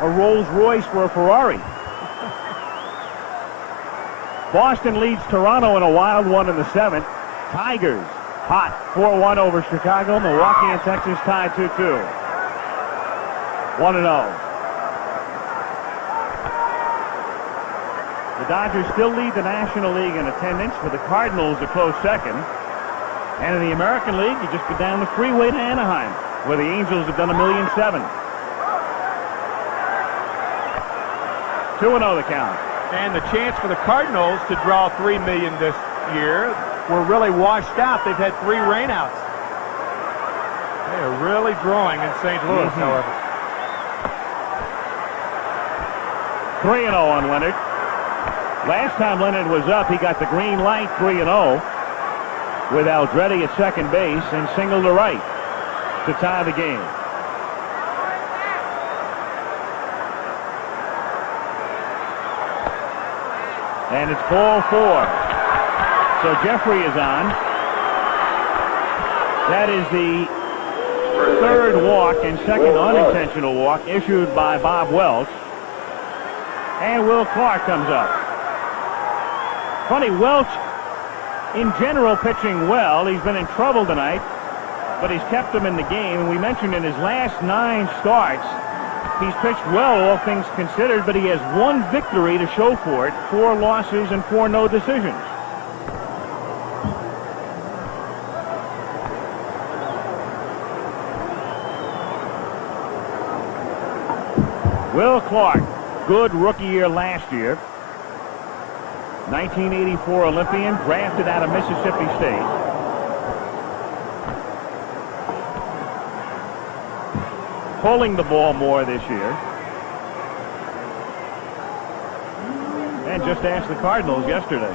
a Rolls Royce for a Ferrari. Boston leads Toronto in a wild one in the 7th. Tigers hot 4-1 over Chicago. Milwaukee and Texas tied 2-2. 1-0. The Dodgers still lead the National League in attendance, with the Cardinals a close second. And in the American League, you just go down the freeway to Anaheim, where the Angels have done 1,000,007. 2-0 the count. And the chance for the Cardinals to draw $3 million this year were really washed out. They've had 3 rainouts. They are really drawing in St. Louis, however. 3-0 on Leonard. Last time Leonard was up, he got the green light, 3-0, with Aldretti at second base and single to right to tie the game. And it's ball 4. So Jeffrey is on. That is the 3rd walk and 2nd unintentional walk issued by Bob Welch. And Will Clark comes up. Funny, Welch in general pitching well. He's been in trouble tonight, but he's kept them in the game. And we mentioned in his last 9 starts, he's pitched well, all things considered, but he has 1 victory to show for it, 4 losses and 4 no decisions. Will Clark, good rookie year last year. 1984 Olympian, drafted out of Mississippi State. Pulling the ball more this year. And just asked the Cardinals yesterday.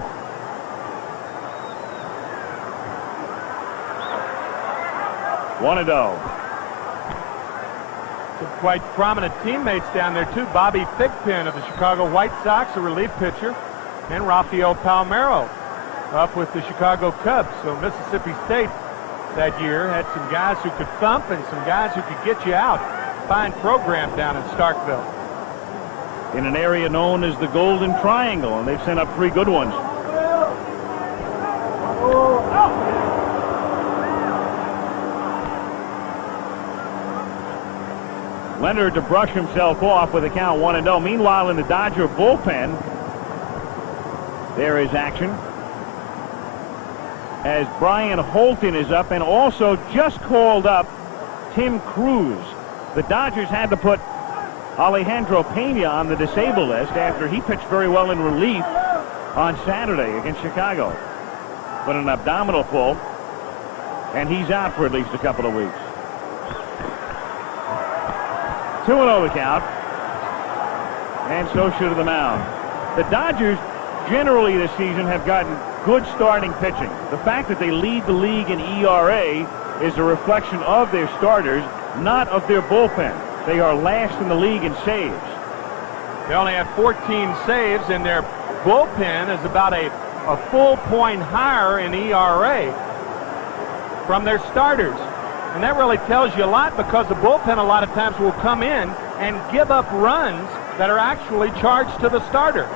One to go. Some quite prominent teammates down there, too. Bobby Thigpen of the Chicago White Sox, a relief pitcher, and Rafael Palmeiro up with the Chicago Cubs. So Mississippi State that year had some guys who could thump and some guys who could get you out. Fine program down in Starkville. In an area known as the Golden Triangle, and they've sent up 3 good ones. Leonard to brush himself off with a count 1-0. Meanwhile, in the Dodger bullpen, there is action as Brian Holton is up, and also just called up Tim Cruz. The Dodgers had to put Alejandro Pena on the disabled list after he pitched very well in relief on Saturday against Chicago. But an abdominal pull, and he's out for at least a couple of weeks. 2-0 the count, and so should the mound. The Dodgers generally this season have gotten good starting pitching. The fact that they lead the league in ERA is a reflection of their starters, not of their bullpen. They are last in the league in saves. They only have 14 saves, and their bullpen is about a full point higher in ERA from their starters. And that really tells you a lot, because the bullpen a lot of times will come in and give up runs that are actually charged to the starter.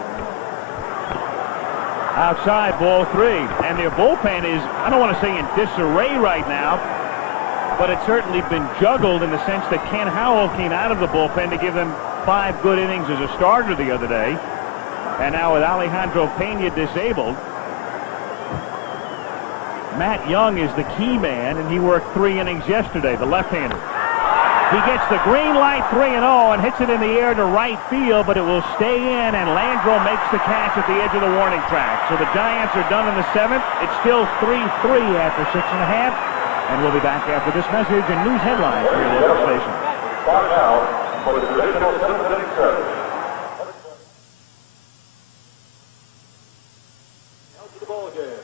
Outside, ball 3. And their bullpen is, I don't want to say in disarray right now, but it's certainly been juggled in the sense that Ken Howell came out of the bullpen to give them 5 good innings as a starter the other day. And now with Alejandro Pena disabled, Matt Young is the key man, and he worked 3 innings yesterday, the left-hander. He gets the green light, 3-0, and hits it in the air to right field, but it will stay in, and Landreau makes the catch at the edge of the warning track. So the Giants are done in the 7th. It's still 3-3 after 6.5, and we'll be back after this message and news headlines for your local station. Start now for the traditional 7th service. Now to the ball game.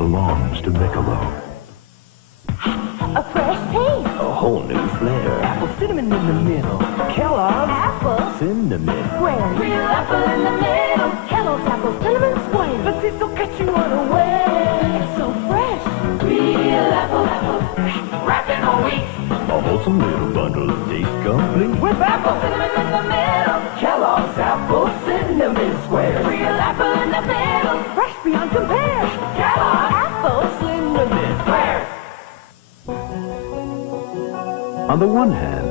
belongs to Michelob. A fresh taste. A whole new flair. Apple cinnamon in the middle. Kellogg's Apple Cinnamon. square. Real apple in the middle. Kellogg's apple cinnamon square. But this will catch you unaware. It's so fresh. Real apple. Wrapping all week. A wholesome little bundle of taste complete. With apple cinnamon in the middle. Kellogg's apple cinnamon square. Real apple in the middle. Fresh beyond compare. Kellogg's apple cinnamon square. On the one hand,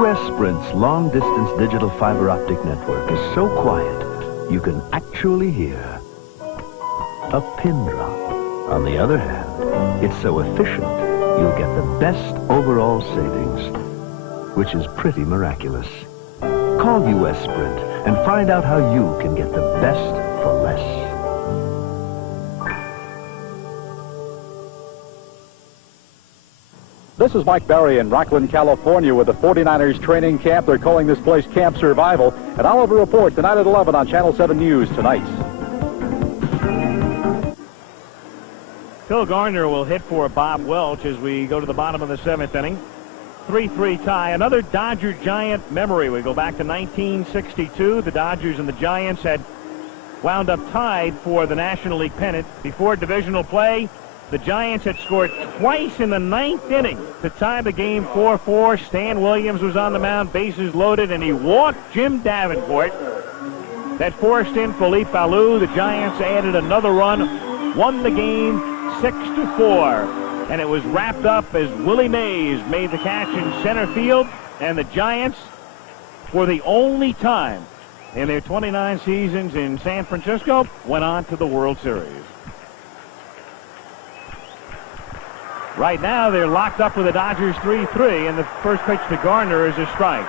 U.S. Sprint's long-distance digital fiber optic network is so quiet, you can actually hear a pin drop. On the other hand, it's so efficient, you'll get the best overall savings, which is pretty miraculous. Call U.S. Sprint and find out how you can get the best for less. This is Mike Barry in Rockland, California with the 49ers training camp. They're calling this place Camp Survival. And I'll have a report tonight at 11 on Channel 7 News tonight. Phil Garner will hit for Bob Welch as we go to the bottom of the 7th inning. 3-3 tie. Another Dodger-Giant memory. We go back to 1962. The Dodgers and the Giants had wound up tied for the National League pennant. Before divisional play, the Giants had scored twice in the 9th inning to tie the game 4-4. Stan Williams was on the mound, bases loaded, and he walked Jim Davenport. That forced in Philippe Alou. The Giants added another run, won the game 6-4. And it was wrapped up as Willie Mays made the catch in center field. And the Giants, for the only time in their 29 seasons in San Francisco, went on to the World Series. Right now, they're locked up with the Dodgers 3-3, and the first pitch to Garner is a strike.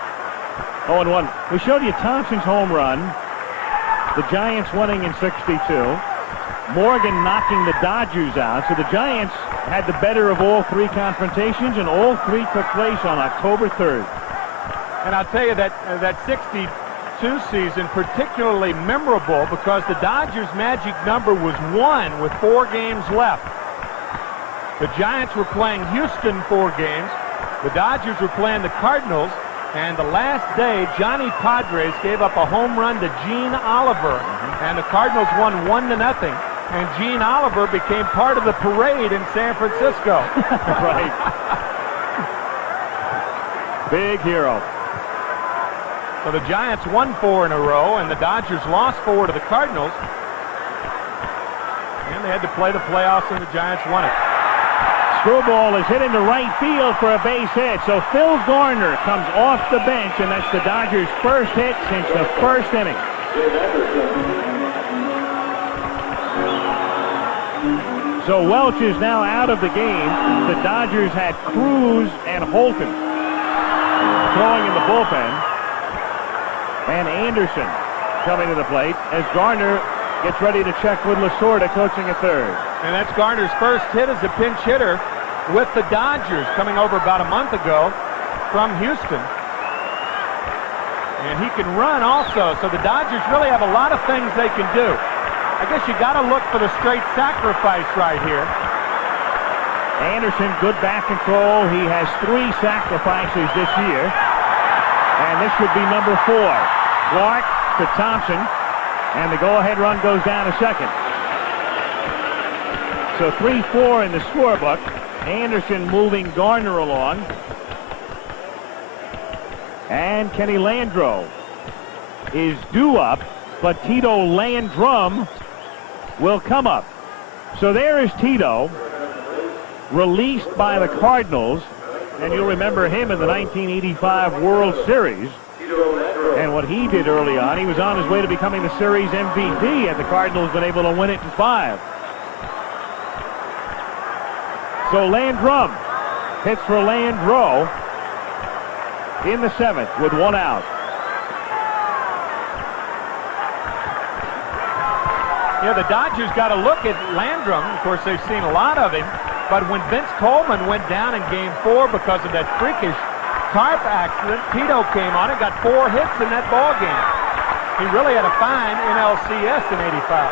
0-1. We showed you Thompson's home run. The Giants winning in 62. Morgan knocking the Dodgers out. So the Giants had the better of all three confrontations, and all three took place on October 3rd. And I'll tell you that 62 season particularly memorable because the Dodgers' magic number was 1 with 4 games left. The Giants were playing Houston 4 games. The Dodgers were playing the Cardinals. And the last day, Johnny Padres gave up a home run to Gene Oliver. And the Cardinals won 1-0. And Gene Oliver became part of the parade in San Francisco. Right. Big hero. So the Giants won 4 in a row, and the Dodgers lost 4 to the Cardinals. And they had to play the playoffs, and the Giants won it. Screwball is hit into right field for a base hit. So Phil Garner comes off the bench, and that's the Dodgers' first hit since the first inning. So Welch is now out of the game. The Dodgers had Cruz and Holton throwing in the bullpen. And Anderson coming to the plate as Garner gets ready to check with Lasorda coaching at third. And that's Garner's first hit as a pinch hitter with the Dodgers, coming over about a month ago from Houston. And he can run also, so the Dodgers really have a lot of things they can do. I guess you got to look for the straight sacrifice right here. Anderson, good back control. He has 3 sacrifices this year. And this would be number 4. Clark to Thompson. And the go-ahead run goes down to second. So 3-4 in the scorebook. Anderson moving Garner along. And Kenny Landreau is due up, but Tito Landrum will come up. So there is Tito, released by the Cardinals. And you'll remember him in the 1985 World Series. And what he did early on, he was on his way to becoming the series MVP had the Cardinals been able to win it in 5. So Landrum hits for Landreau in the 7th with 1 out. Yeah, the Dodgers got to look at Landrum. Of course, they've seen a lot of him. But when Vince Coleman went down in Game 4 because of that freakish tarp accident, Tito came on and got 4 hits in that ball game. He really had a fine NLCS in '85.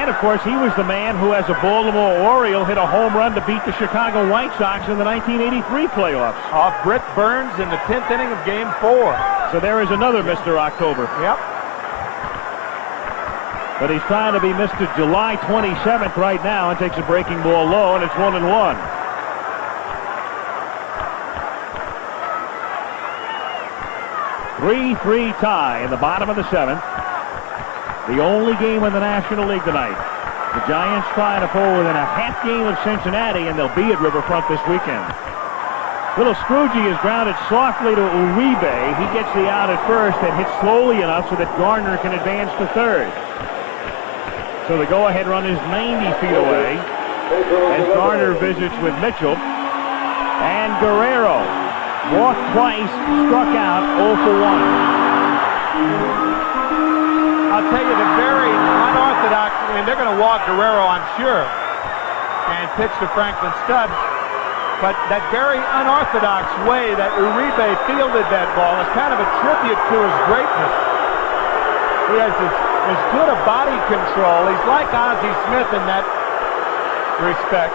And, of course, he was the man who, as a Baltimore Oriole, hit a home run to beat the Chicago White Sox in the 1983 playoffs. Off Britt Burns in the 10th inning of Game 4. So there is another Mr. October. Yep. But he's trying to be Mr. July 27th right now and takes a breaking ball low, and it's 1-1. Three tie in the bottom of the 7th. The only game in the National League tonight. The Giants trying to pull within a half game of Cincinnati, and they'll be at Riverfront this weekend. Little Scroogey is grounded softly to Uribe. He gets the out at first and hits slowly enough so that Gardner can advance to third. So the go-ahead run is 90 feet away as Gardner visits with Mitchell. And Guerrero walked twice, struck out 0 for 1. I'll tell you, the very unorthodox, and they're going to walk Guerrero, I'm sure, and pitch to Franklin Stubbs. But that very unorthodox way that Uribe fielded that ball is kind of a tribute to his greatness. He has as good a body control. He's like Ozzie Smith in that respect.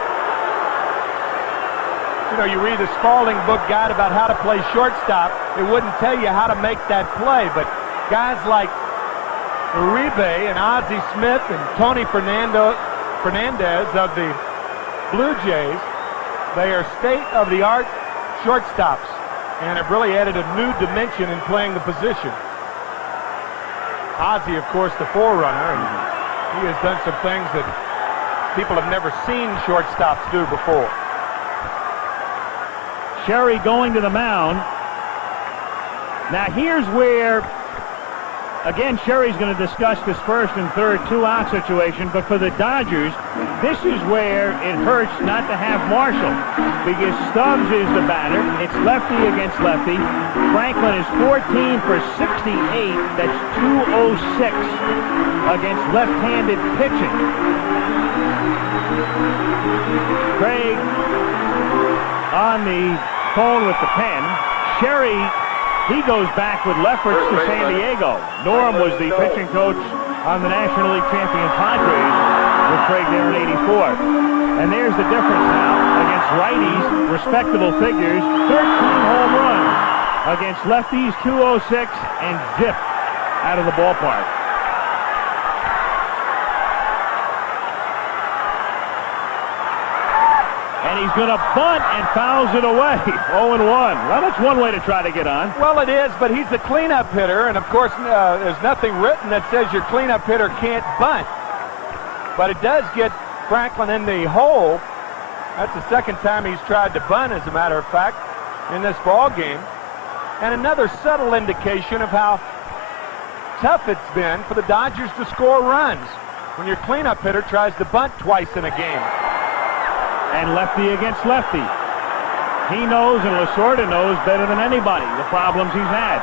You know, you read the Spalding book guide about how to play shortstop. It wouldn't tell you how to make that play, but guys like Uribe and Ozzie Smith and Tony Fernandez of the Blue Jays, they are state-of-the-art shortstops and have really added a new dimension in playing the position. Ozzie, of course, the forerunner, and he has done some things that people have never seen shortstops do before. Sherry going to the mound. Now here's where, again, Sherry's going to discuss this first and third two-out situation, but for the Dodgers, this is where it hurts not to have Marshall, because Stubbs is the batter. It's lefty against lefty. Franklin is 14 for 68. That's 206 against left-handed pitching. Craig on the phone with the pen. Sherry, he goes back with Lefferts to San Diego. Norm was the pitching coach on the National League champion Padres with Craig there in '84. And there's the difference now against righties, respectable figures, 13 home runs. Against lefties, 206, and zip out of the ballpark. And he's going to bunt and fouls it away. 0-1. Well, that's one way to try to get on. Well, it is, but he's the cleanup hitter, and of course, there's nothing written that says your cleanup hitter can't bunt. But it does get Franklin in the hole. That's the second time he's tried to bunt, as a matter of fact, in this ball game. And another subtle indication of how tough it's been for the Dodgers to score runs when your cleanup hitter tries to bunt twice in a game. And lefty against lefty. He knows, and Lasorda knows better than anybody, the problems he's had.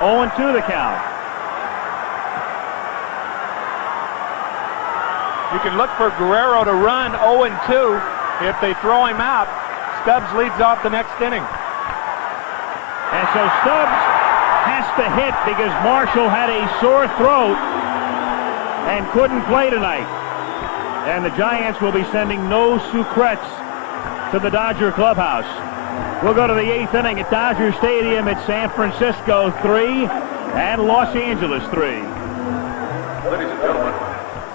0-2 the count. You can look for Guerrero to run 0-2. If they throw him out, Stubbs leads off the next inning. And so Stubbs has to hit because Marshall had a sore throat and couldn't play tonight. And the Giants will be sending no Sucrets to the Dodger clubhouse. We'll go to the 8th inning at Dodger Stadium. It's San Francisco 3 and Los Angeles 3. Ladies and gentlemen,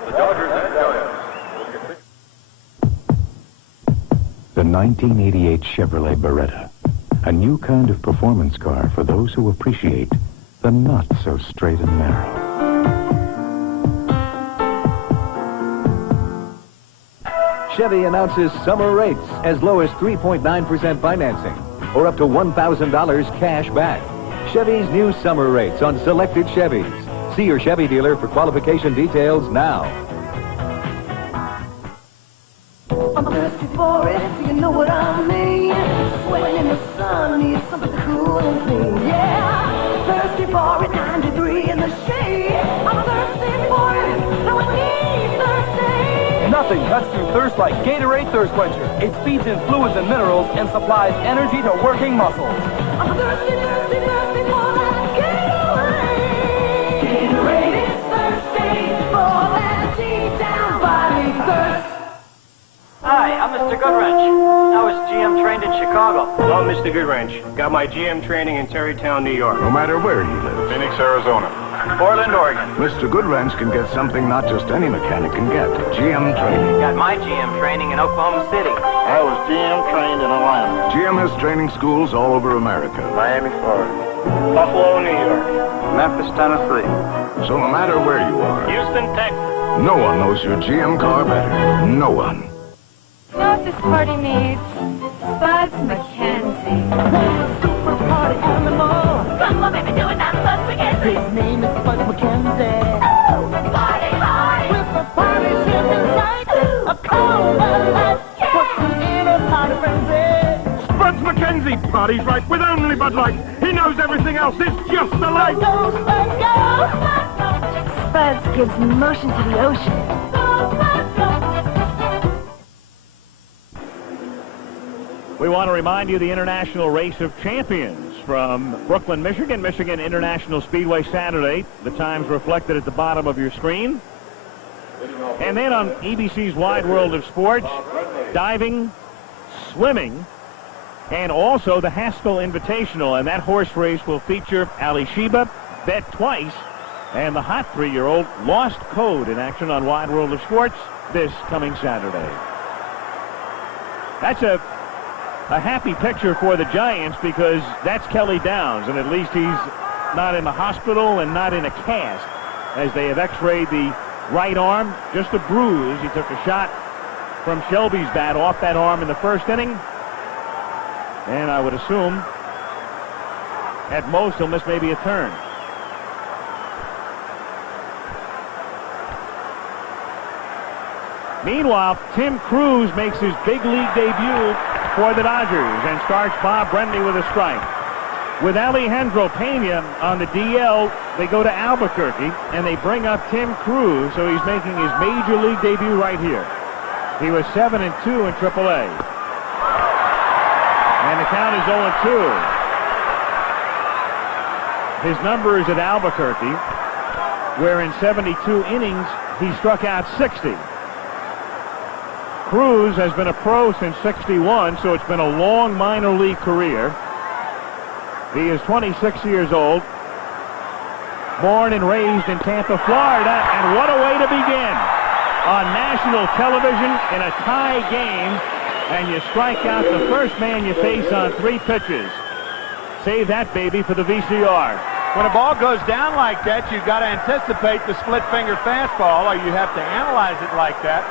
the Dodgers and Giants. The 1988 Chevrolet Beretta. A new kind of performance car for those who appreciate the not so straight and narrow. Chevy announces summer rates as low as 3.9% financing or up to $1,000 cash back. Chevy's new summer rates on selected Chevys. See your Chevy dealer for qualification details now. I'm thirsty for it, you know what I mean. Sweating in the sun, need something cool and clean. Yeah, thirsty for it, 93 in the shade. I'm thirsty for it, no I need thirsty. Nothing cuts through thirst like Gatorade Thirst Quencher. It feeds in fluids and minerals and supplies energy to working muscles. I'm thirsty, thirsty, thirsty for that Gatorade. Gatorade is thirsty for that G. Mr. Goodwrench. I was GM trained in Chicago. Hello, Mr. Goodwrench. Got my GM training in Terrytown, New York. No matter where he lives. Phoenix, Arizona. Portland, Oregon. Mr. Goodwrench can get something not just any mechanic can get. GM training. Got my GM training in Oklahoma City. I was GM trained in Atlanta. GM has training schools all over America. Miami, Florida. Buffalo, New York. Memphis, Tennessee. So no matter where you are, Houston, Texas. no one knows your GM car better. No one. You know what this party needs? Buzz McKenzie. Super party animal. Come on, baby, do it now, Buzz McKenzie. His name is Buzz McKenzie. Oh, party hard. With the party shipping right. A cold light. Puts him in a party frenzy. Buzz McKenzie parties right with only Bud Light. He knows everything else is just a light. Go, Spud, go. Buzz gives motion to the ocean. We want to remind you the International Race of Champions from Brooklyn, Michigan, Michigan International Speedway Saturday. The times reflected at the bottom of your screen. And then on ABC's Wide World of Sports, diving, swimming, and also the Haskell Invitational. And that horse race will feature Ali Sheba, Bet Twice, and the hot 3-year-old Lost Code in action on Wide World of Sports this coming Saturday. That's a happy picture for the Giants because that's Kelly Downs, and at least he's not in the hospital and not in a cast as they have x-rayed the right arm, just a bruise. He took a shot from Shelby's bat off that arm in the first inning, and I would assume at most he'll miss maybe a turn. Meanwhile, Tim Cruz makes his big league debut for the Dodgers and starts Bob Brenly with a strike. With Alejandro Pena on the DL, they go to Albuquerque and they bring up Tim Cruz, so he's making his major league debut right here. He was 7-2 in AAA. And the count is 0-2. His numbers at Albuquerque, where in 72 innings he struck out 60. Cruz has been a pro since '61, so it's been a long minor league career. He is 26 years old, born and raised in Tampa, Florida, and what a way to begin on national television in a tie game, and you strike out the first man you face on 3 pitches. Save that baby for the VCR. When a ball goes down like that, you've got to anticipate the split finger fastball, or you have to analyze it like that.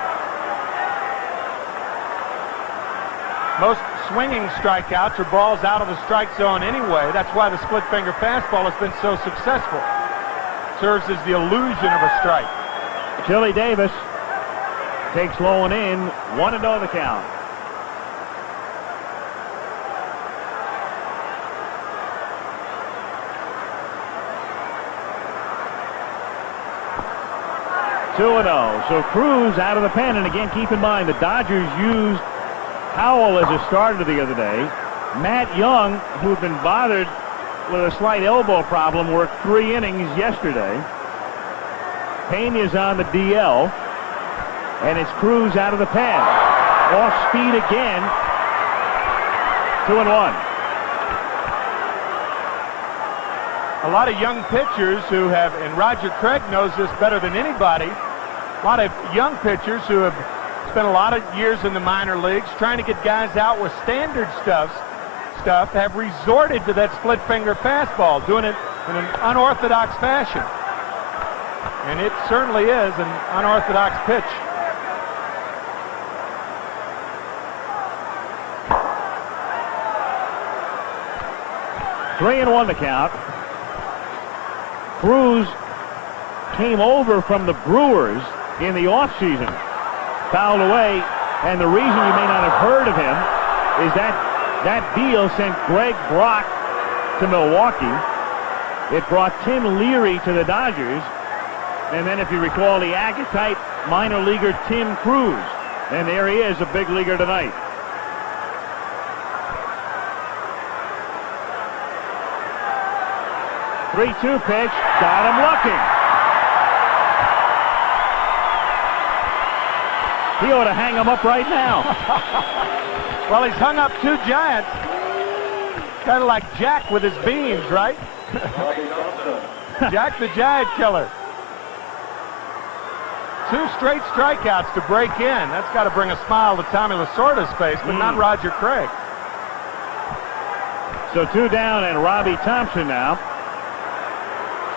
Most swinging strikeouts are balls out of the strike zone anyway. That's why the split finger fastball has been so successful. Serves as the illusion of a strike. Chili Davis takes low and in, 1-0 the count. So Cruz out of the pen, and again, keep in mind the Dodgers used Howell as a starter the other day. Matt Young, who'd been bothered with a slight elbow problem, worked 3 innings yesterday. Pena's on the DL, and it's Cruz out of the pen. Off speed again. 2-1. A lot of young pitchers who have, and Roger Craig knows this better than anybody, a lot of young pitchers who have spent a lot of years in the minor leagues trying to get guys out with standard stuff have resorted to that split finger fastball, doing it in an unorthodox fashion. And it certainly is an unorthodox pitch. Three and 1 the count. Cruz came over from the Brewers in the offseason. Fouled away, and the reason you may not have heard of him is that that deal sent Greg Brock to Milwaukee. It brought Tim Leary to the Dodgers, and then if you recall the Agate minor leaguer Tim Cruz, and there he is, a big leaguer tonight. Three-two pitch, got him looking. He ought to hang him up right now. Well, he's hung up 2 Giants. Kind of like Jack with his beans, right? Jack the Giant Killer. 2 straight strikeouts to break in. That's got to bring a smile to Tommy Lasorda's face, but not Roger Craig. So 2 down, and Robbie Thompson now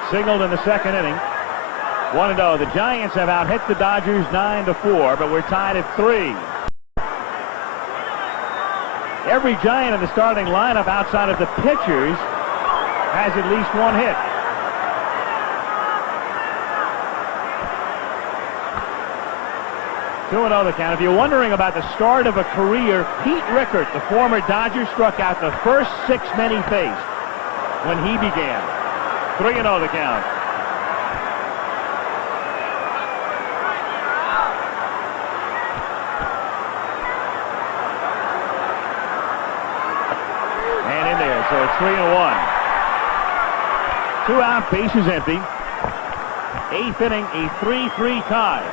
signaled in the second inning. 1-0. The Giants have out-hit the Dodgers 9-4, but we're tied at 3. Every Giant in the starting lineup outside of the pitchers has at least 1 hit. Two and 0 the count. If you're wondering about the start of a career, Pete Rickert, the former Dodger, struck out the first 6 men he faced when he began. 3-0 the count. And in there, so it's 3-1. 2 out, bases empty. 8th inning, a 3-3 tie.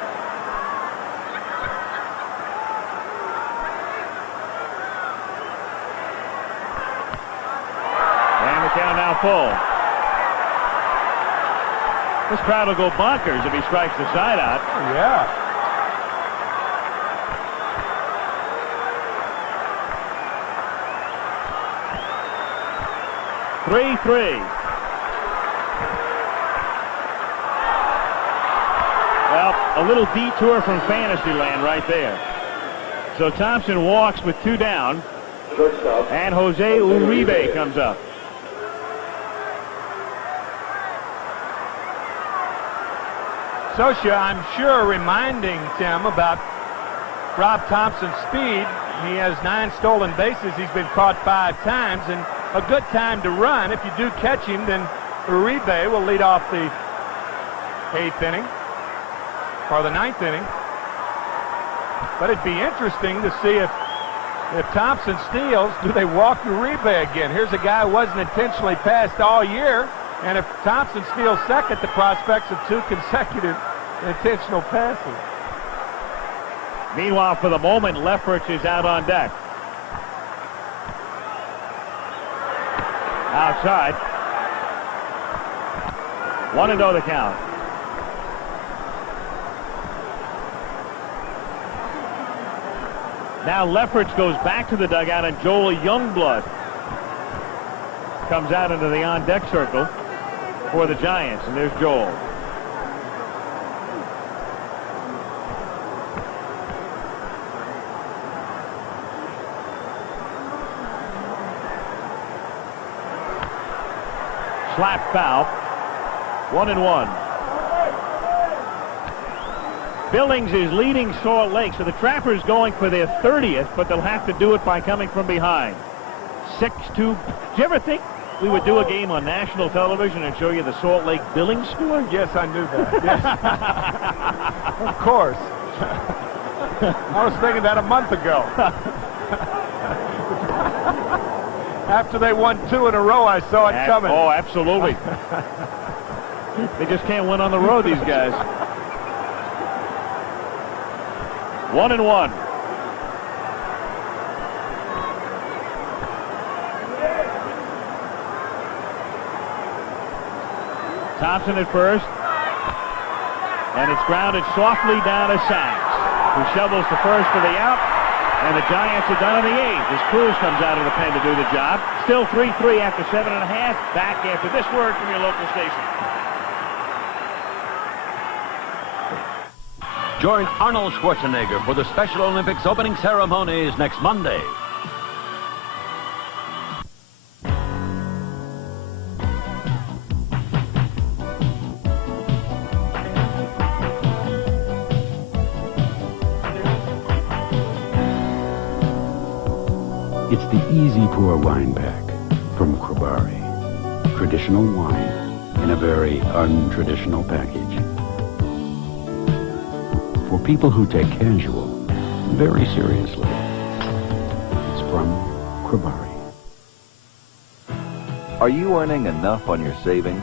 And the count now full. This crowd will go bonkers if he strikes the side out. Yeah. Well, a little detour from Fantasyland right there. So Thompson walks with 2 down, and Jose Uribe comes up. Scioscia, I'm sure, reminding Tim about Rob Thompson's speed. He has 9 stolen bases. He's been caught 5 times, and a good time to run. If you do catch him, then Uribe will lead off the 8th inning, or the 9th inning. But it'd be interesting to see if Thompson steals, do they walk Uribe again? Here's a guy who wasn't intentionally passed all year, and if Thompson steals second, the prospects of 2 consecutive intentional passes. Meanwhile, for the moment, Lefferts is out on deck. Outside. 1-0 the count. Now Lefferts goes back to the dugout, and Joel Youngblood comes out into the on-deck circle for the Giants, and there's Joel. Slap foul. 1-1. Billings is leading Salt Lake, so the Trappers going for their 30th, but they'll have to do it by coming from behind. 6-2. Did you ever think we would do a game on national television and show you the Salt Lake Billings score? Yes, I knew that. Yes. Of course. I was thinking that a month ago. After they won 2 in a row, I saw it coming. Oh, absolutely. They just can't win on the road, these guys. 1-1. Thompson at first. And it's grounded softly down to Sachs, who shovels to first for the out. And the Giants are done in the 8th as Cruz comes out of the pen to do the job. Still 3-3 after 7.5. Back after this word from your local station. Join Arnold Schwarzenegger for the Special Olympics opening ceremonies next Monday. It's the Easy Pour wine pack from Krabari. Traditional wine in a very untraditional package. For people who take casual very seriously. It's from Krabari. Are you earning enough on your savings?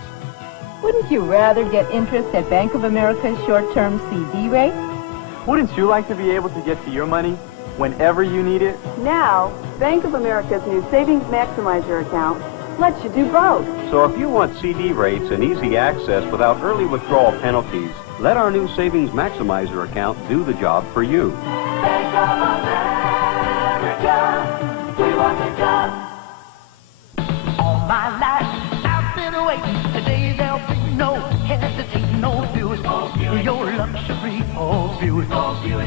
Wouldn't you rather get interest at Bank of America's short-term CD rate? Wouldn't you like to be able to get to your money whenever you need it? Now, Bank of America's new Savings Maximizer account lets you do both. So if you want CD rates and easy access without early withdrawal penalties, let our new Savings Maximizer account do the job for you. Bank of America, we want the job. All my life, I've been waiting. Today there'll be no hesitating, no Buick. Your luxury, oh Buick.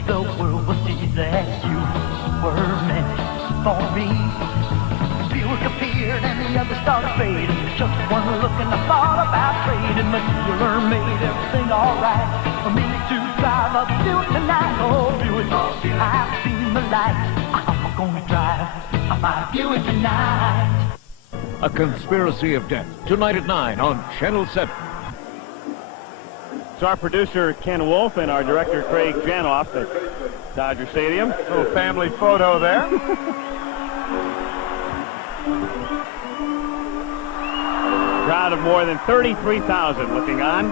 The world will see that you were meant for me. Buick appeared and the others started fading. Just one look and I thought about trading. The dealer made everything alright for me to drive a Buick tonight. Oh Buick, I've seen the light. I'm gonna drive my Buick tonight. A Conspiracy of Death, tonight at 9 on Channel 7. It's our producer, Ken Wolf, and our director, Craig Janoff at Dodger Stadium. Little family photo there. Crowd of more than 33,000 looking on.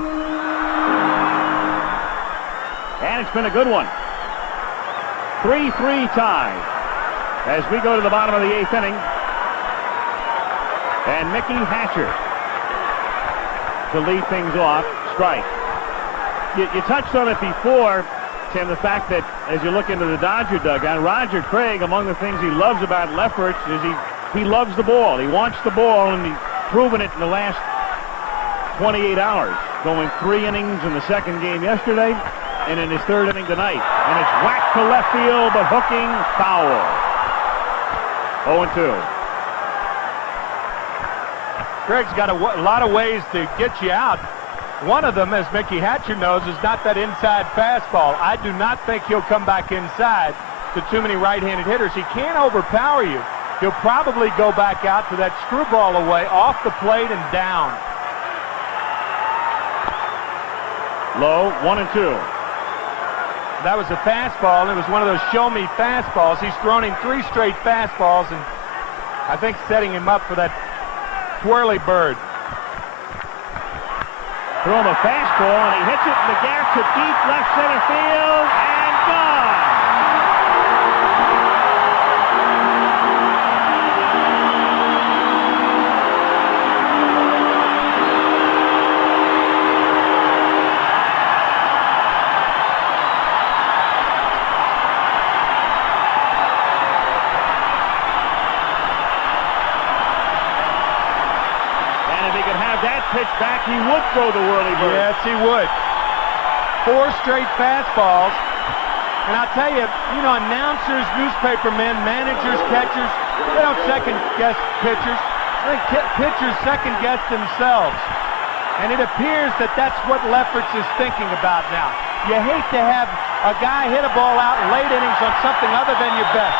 And it's been a good one. 3-3 tie as we go to the bottom of the 8th inning. And Mickey Hatcher to lead things off. Strike. You touched on it before, Tim, the fact that as you look into the Dodger dugout, Roger Craig, among the things he loves about Lefferts is he loves the ball. He wants the ball, and he's proven it in the last 28 hours, going 3 innings in the second game yesterday and in his 3rd inning tonight. And it's whacked to left field, but hooking foul. 0-2. Craig's got a lot of ways to get you out. One of them, as Mickey Hatcher knows, is not that inside fastball. I do not think he'll come back inside to too many right-handed hitters. He can't overpower you. He'll probably go back out to that screwball away, off the plate and down. Low, 1-2. That was a fastball, and it was one of those show-me fastballs. He's thrown him 3 straight fastballs, and I think setting him up for that twirly bird. Throw him a fastball, and he hits it in the gap to deep left center field, and gone. Pitch back, he would throw the whirly bird. Yes, he would. 4 straight fastballs. And I'll tell you, announcers, newspapermen, managers, catchers, they don't second-guess pitchers. I think pitchers second-guess themselves. And it appears that that's what Lefferts is thinking about now. You hate to have a guy hit a ball out in late innings on something other than your best.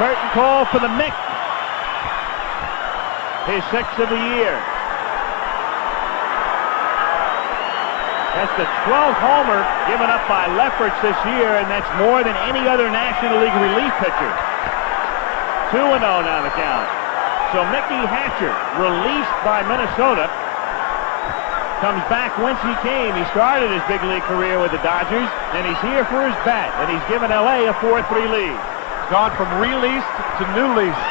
Curtain call for the Mick. His 6th of the year. That's the 12th homer given up by Lefferts this year, and that's more than any other National League relief pitcher. 2-0 now the count. So Mickey Hatcher, released by Minnesota, comes back whence he came. He started his big league career with the Dodgers, and he's here for his bat, and he's given L.A. a 4-3 lead. Gone from released to new lease.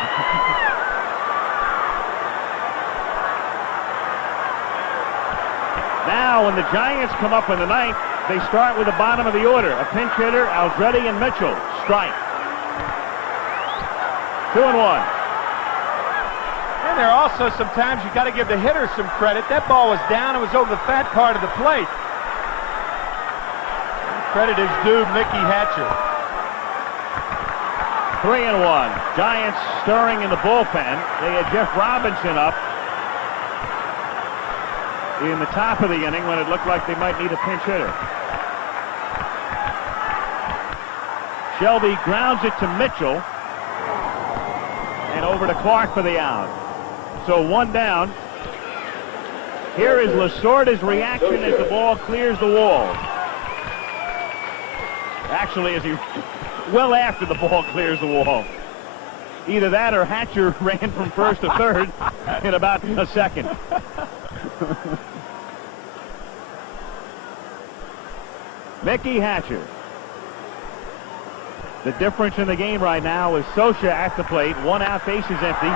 Now, when the Giants come up in the 9th, they start with the bottom of the order. A pinch hitter, Aldrete and Mitchell. Strike. 2-1. And there are also sometimes you got to give the hitter some credit. That ball was down. It was over the fat part of the plate. Credit is due Mickey Hatcher. 3-1. Giants stirring in the bullpen. They had Jeff Robinson up in the top of the inning when it looked like they might need a pinch hitter. Shelby grounds it to Mitchell and over to Clark for the out. So 1 down. Here is Lasorda's reaction as the ball clears the wall. Actually, well after the ball clears the wall. Either that or Hatcher ran from first to third in about a second. Mickey Hatcher. The difference in the game right now is Sosha at the plate. 1 out, bases empty.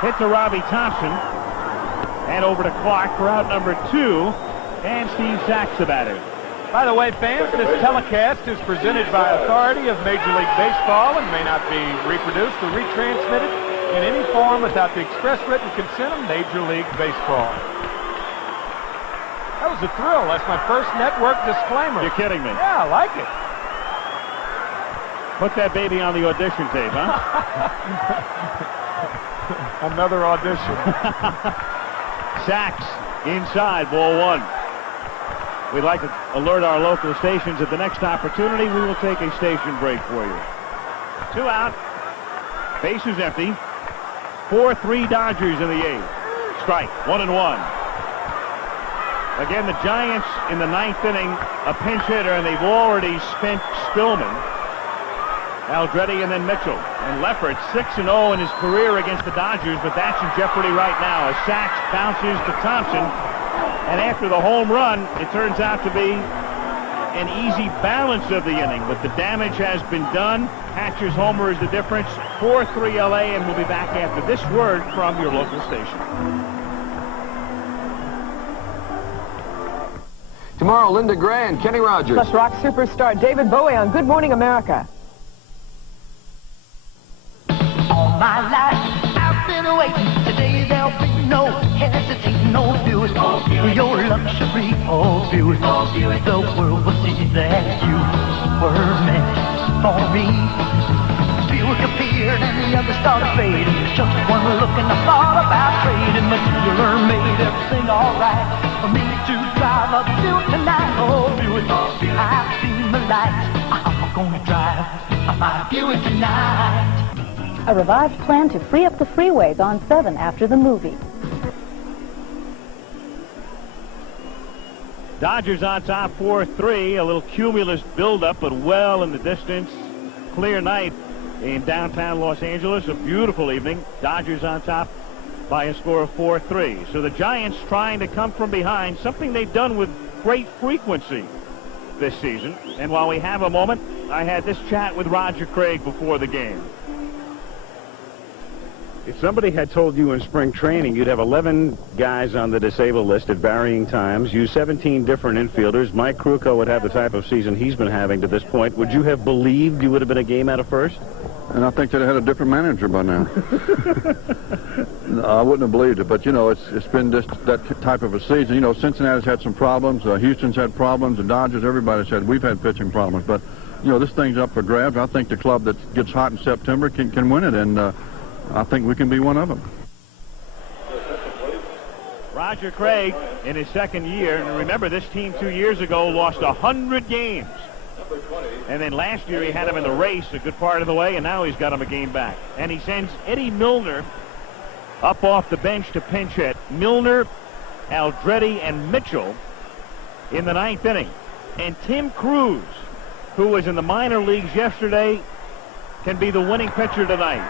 Hit to Robbie Thompson. And over to Clark for out number 2. And Steve Sachs the batter. By the way, fans, this telecast is presented by authority of Major League Baseball and may not be reproduced or retransmitted in any form without the express written consent of Major League Baseball. That was a thrill. That's my first network disclaimer. You're kidding me. Yeah, I like it. Put that baby on the audition tape, huh? Another audition. Sachs inside, ball 1. We'd like to alert our local stations at the next opportunity. We will take a station break for you. 2 out. Bases empty. 4-3 Dodgers in the 8th. Strike. 1-1. Again, the Giants in the 9th inning, a pinch hitter, and they've already spent Spillman, Aldrete, and then Mitchell. And Leffert 6-0 in his career against the Dodgers, but that's in jeopardy right now as Sachs bounces to Thompson. And after the home run, it turns out to be an easy balance of the inning, but the damage has been done. Hatcher's homer is the difference. 4-3 LA, and we'll be back after this word from your local station. Tomorrow, Linda Gray and Kenny Rogers. Plus rock superstar David Bowie on Good Morning America. All my life, I've been waiting. Today there'll be no hesitating, no views. Your luxury, all views. The world will see that you were meant for me. Buick appeared and the others started fading. Just one look and I thought about trading. But you made everything alright for me to drive up to tonight. Oh, Buick, I've seen the lights. I'm gonna drive my Buick tonight. A revived plan to free up the freeways on 7 after the movie. Dodgers on top 4-3. A little cumulus buildup, but well in the distance. Clear night in downtown Los Angeles. A beautiful evening. Dodgers on top by a score of 4-3. So the Giants trying to come from behind, something they've done with great frequency this season. And while we have a moment, I had this chat with Roger Craig before the game. If somebody had told you in spring training you'd have 11 guys on the disabled list at varying times, use 17 different infielders, Mike Krukow would have the type of season he's been having to this point, would you have believed you would have been a game out of first? And I think they'd have had a different manager by now. No, I wouldn't have believed it, but, you know, it's been just that type of a season. You know, Cincinnati's had some problems, Houston's had problems, the Dodgers, everybody's had, we've had pitching problems, but, you know, this thing's up for grabs. I think the club that gets hot in September can win it, and I think we can be one of them. Roger Craig in his second year, and remember this team 2 years ago lost 100 games. And then last year he had him in the race a good part of the way, and now he's got him a game back. And he sends Eddie Milner up off the bench to pinch hit. Milner, Aldrete, and Mitchell in the 9th inning. And Tim Cruz, who was in the minor leagues yesterday, can be the winning pitcher tonight.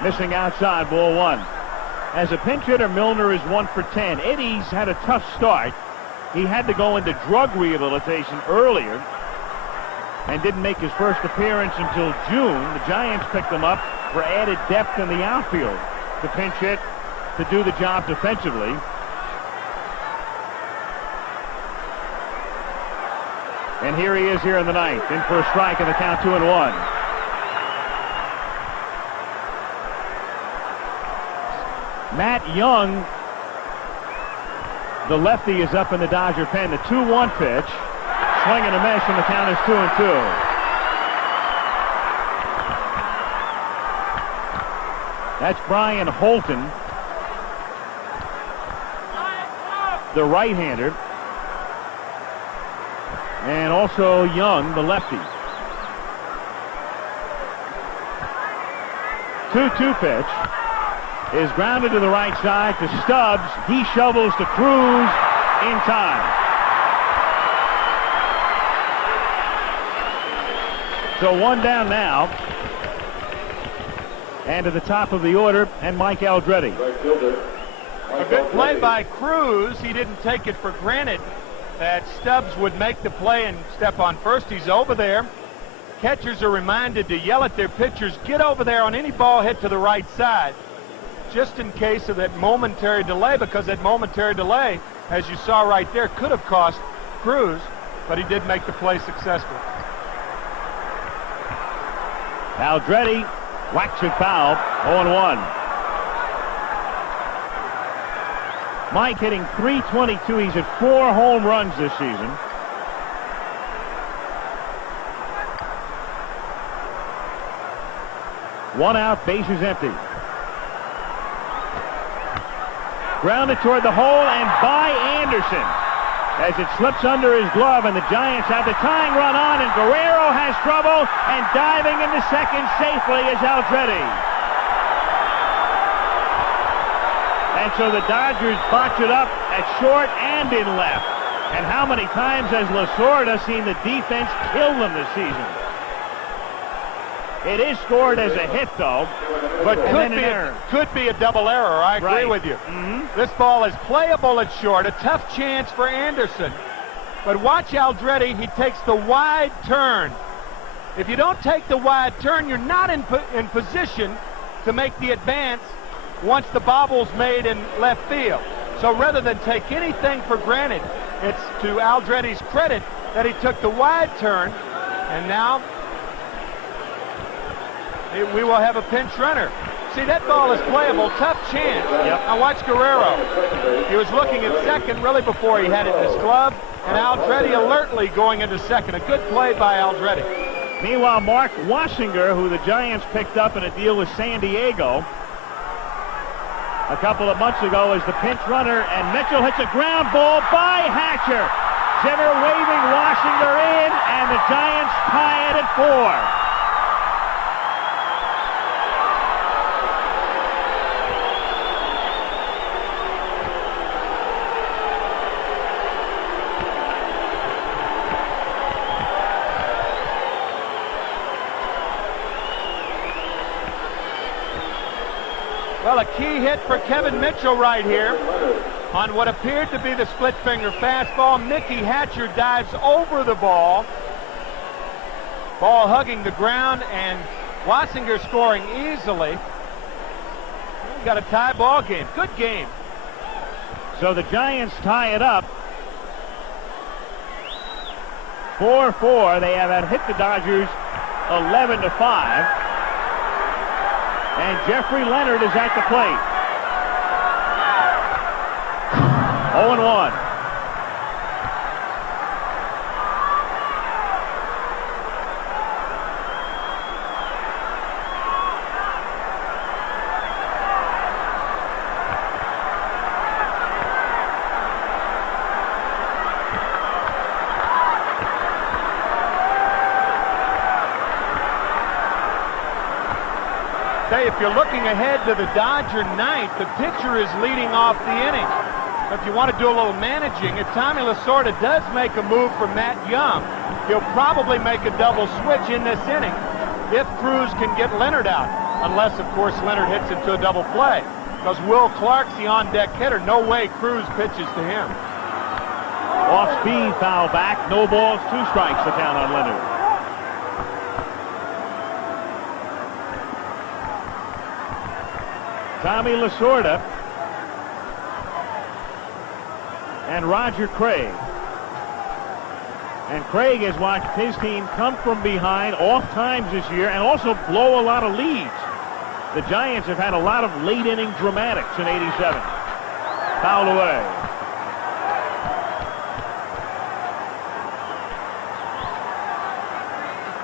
Missing outside, ball 1. As a pinch hitter, Milner is 1 for 10. Eddie's had a tough start. He had to go into drug rehabilitation earlier and didn't make his first appearance until June. The Giants picked him up for added depth in the outfield to pinch hit, to do the job defensively. And here he is here in the 9th, in for a strike and the count 2-1. Matt Young, the lefty, is up in the Dodger pen. The 2-1 pitch. Swing and a miss, and the count is 2-2. That's Brian Holton, the right-hander. And also Young, the lefty. 2-2 pitch is grounded to the right side to Stubbs. He shovels to Cruz in time. So one down now. And to the top of the order, and Mike Aldrete. A good play by Cruz. He didn't take it for granted that Stubbs would make the play and step on first. He's over there. Catchers are reminded to yell at their pitchers, get over there on any ball hit to the right side, just in case of that momentary delay, because that momentary delay, as you saw right there, could have cost Cruz, but he did make the play successful. Aldretti whacks it foul, 0-1. Mike hitting .322. He's at 4 home runs this season. One out, bases empty. Grounded toward the hole and by Anderson as it slips under his glove, and the Giants have the tying run on, and Guerrero has trouble, and diving into second safely is Aldretti. And so the Dodgers botch it up at short and in left. And how many times has Lasorda seen the defense kill them this season? It is scored as a hit, though, but could be a double error. I agree with you. This ball is playable at short, a tough chance for Anderson. But watch Aldretti, he takes the wide turn. If you don't take the wide turn, you're not in position to make the advance once the bobble's made in left field. So rather than take anything for granted, it's to Aldretti's credit that he took the wide turn, and now we will have a pinch runner. See, that ball is playable, tough chance. Now watch Guerrero. He was looking at second really before he had it in his glove, and Aldretti alertly going into second. A good play by Aldretti. Meanwhile, Mark Wassinger, who the Giants picked up in a deal with San Diego a couple of months ago, is the pinch runner, and Mitchell hits a ground ball by Hatcher. Zimmer waving Wassinger in, and the Giants tie it at 4. Well, a key hit for Kevin Mitchell right here on what appeared to be the split finger fastball. Mickey Hatcher dives over the ball. Ball hugging the ground, and Wassinger scoring easily. We got a tie ball game. Good game. So the Giants tie it up 4-4. They have hit the Dodgers 11-5. And Jeffrey Leonard is at the plate. 0-1. If you're looking ahead to the Dodger ninth, the pitcher is leading off the inning. If you want to do a little managing, if Tommy Lasorda does make a move for Matt Young, he'll probably make a double switch in this inning if Cruz can get Leonard out, unless, of course, Leonard hits into a double play. Because Will Clark's the on-deck hitter. No way Cruz pitches to him. Off speed, foul back. No balls, 2 strikes to count on Leonard. Tommy Lasorda and Roger Craig. And Craig has watched his team come from behind off times this year and also blow a lot of leads. The Giants have had a lot of late inning dramatics in '87. Foul away.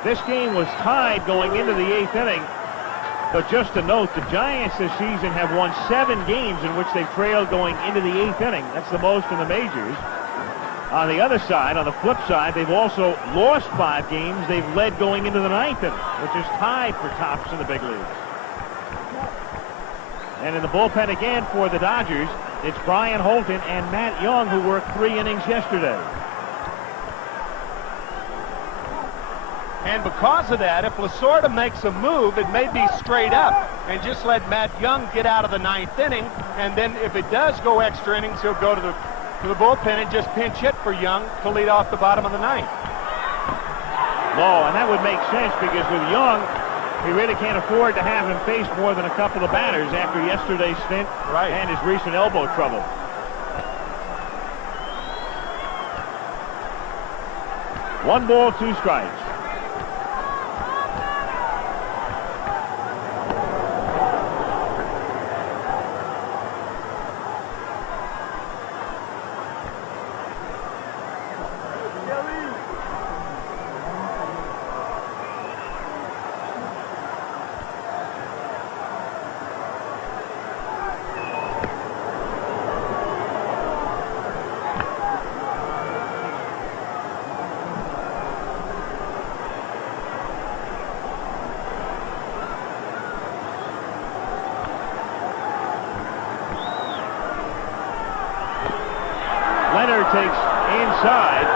This game was tied going into the 8th inning. But just to note, the Giants this season have won 7 games in which they've trailed going into the 8th inning. That's the most in the majors. On the other side, on the flip side, they've also lost 5 games they've led going into the 9th inning, which is tied for tops in the big leagues. And in the bullpen again for the Dodgers, it's Brian Holton and Matt Young, who worked 3 innings yesterday. And because of that, if Lasorda makes a move, it may be straight up and just let Matt Young get out of the 9th inning. And then if it does go extra innings, he'll go to the to the bullpen and just pinch hit for Young to lead off the bottom of the ninth. Low, and that would make sense because with Young, he really can't afford to have him face more than a couple of batters after yesterday's stint and his recent elbow trouble. One ball, two strikes. Leonard takes inside,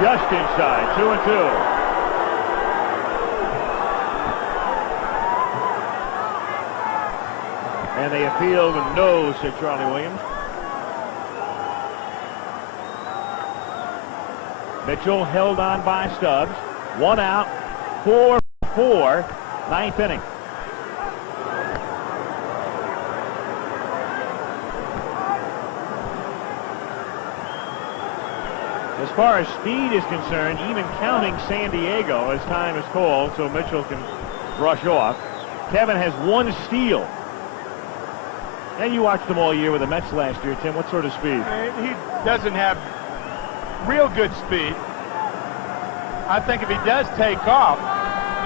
just inside, 2-2. And they appeal with no, said Charlie Williams. Mitchell held on by Stubbs. 1 out, 4-4, ninth inning. As far as speed is concerned, even counting San Diego as time is called so Mitchell can brush off, Kevin has 1 steal. And you watched him all year with the Mets last year, Tim. What sort of speed? He doesn't have real good speed. I think if he does take off,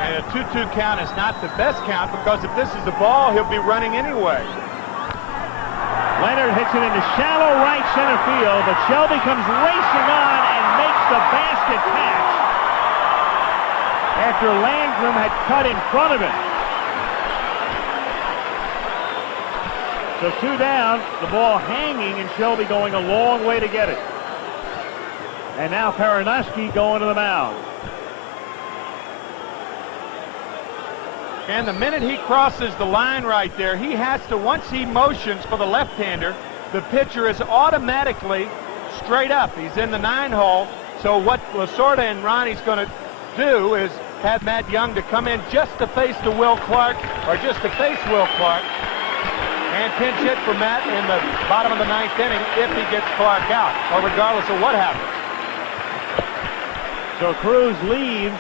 and a 2-2 count is not the best count, because if this is a ball, he'll be running anyway. Leonard hits it into shallow right center field, but Shelby comes racing on and makes the basket catch after Landrum had cut in front of him. So 2 down, the ball hanging, and Shelby going a long way to get it. And now Perinoski going to the mound. And the minute he crosses the line right there, he has to, once he motions for the left-hander, the pitcher is automatically straight up. He's in the 9-hole. So what Lasorda and Ronnie's going to do is have Matt Young to come in just to face to Will Clark, or just to face Will Clark, and pinch hit for Matt in the bottom of the 9th inning if he gets Clark out, or regardless of what happens. So Cruz leaves.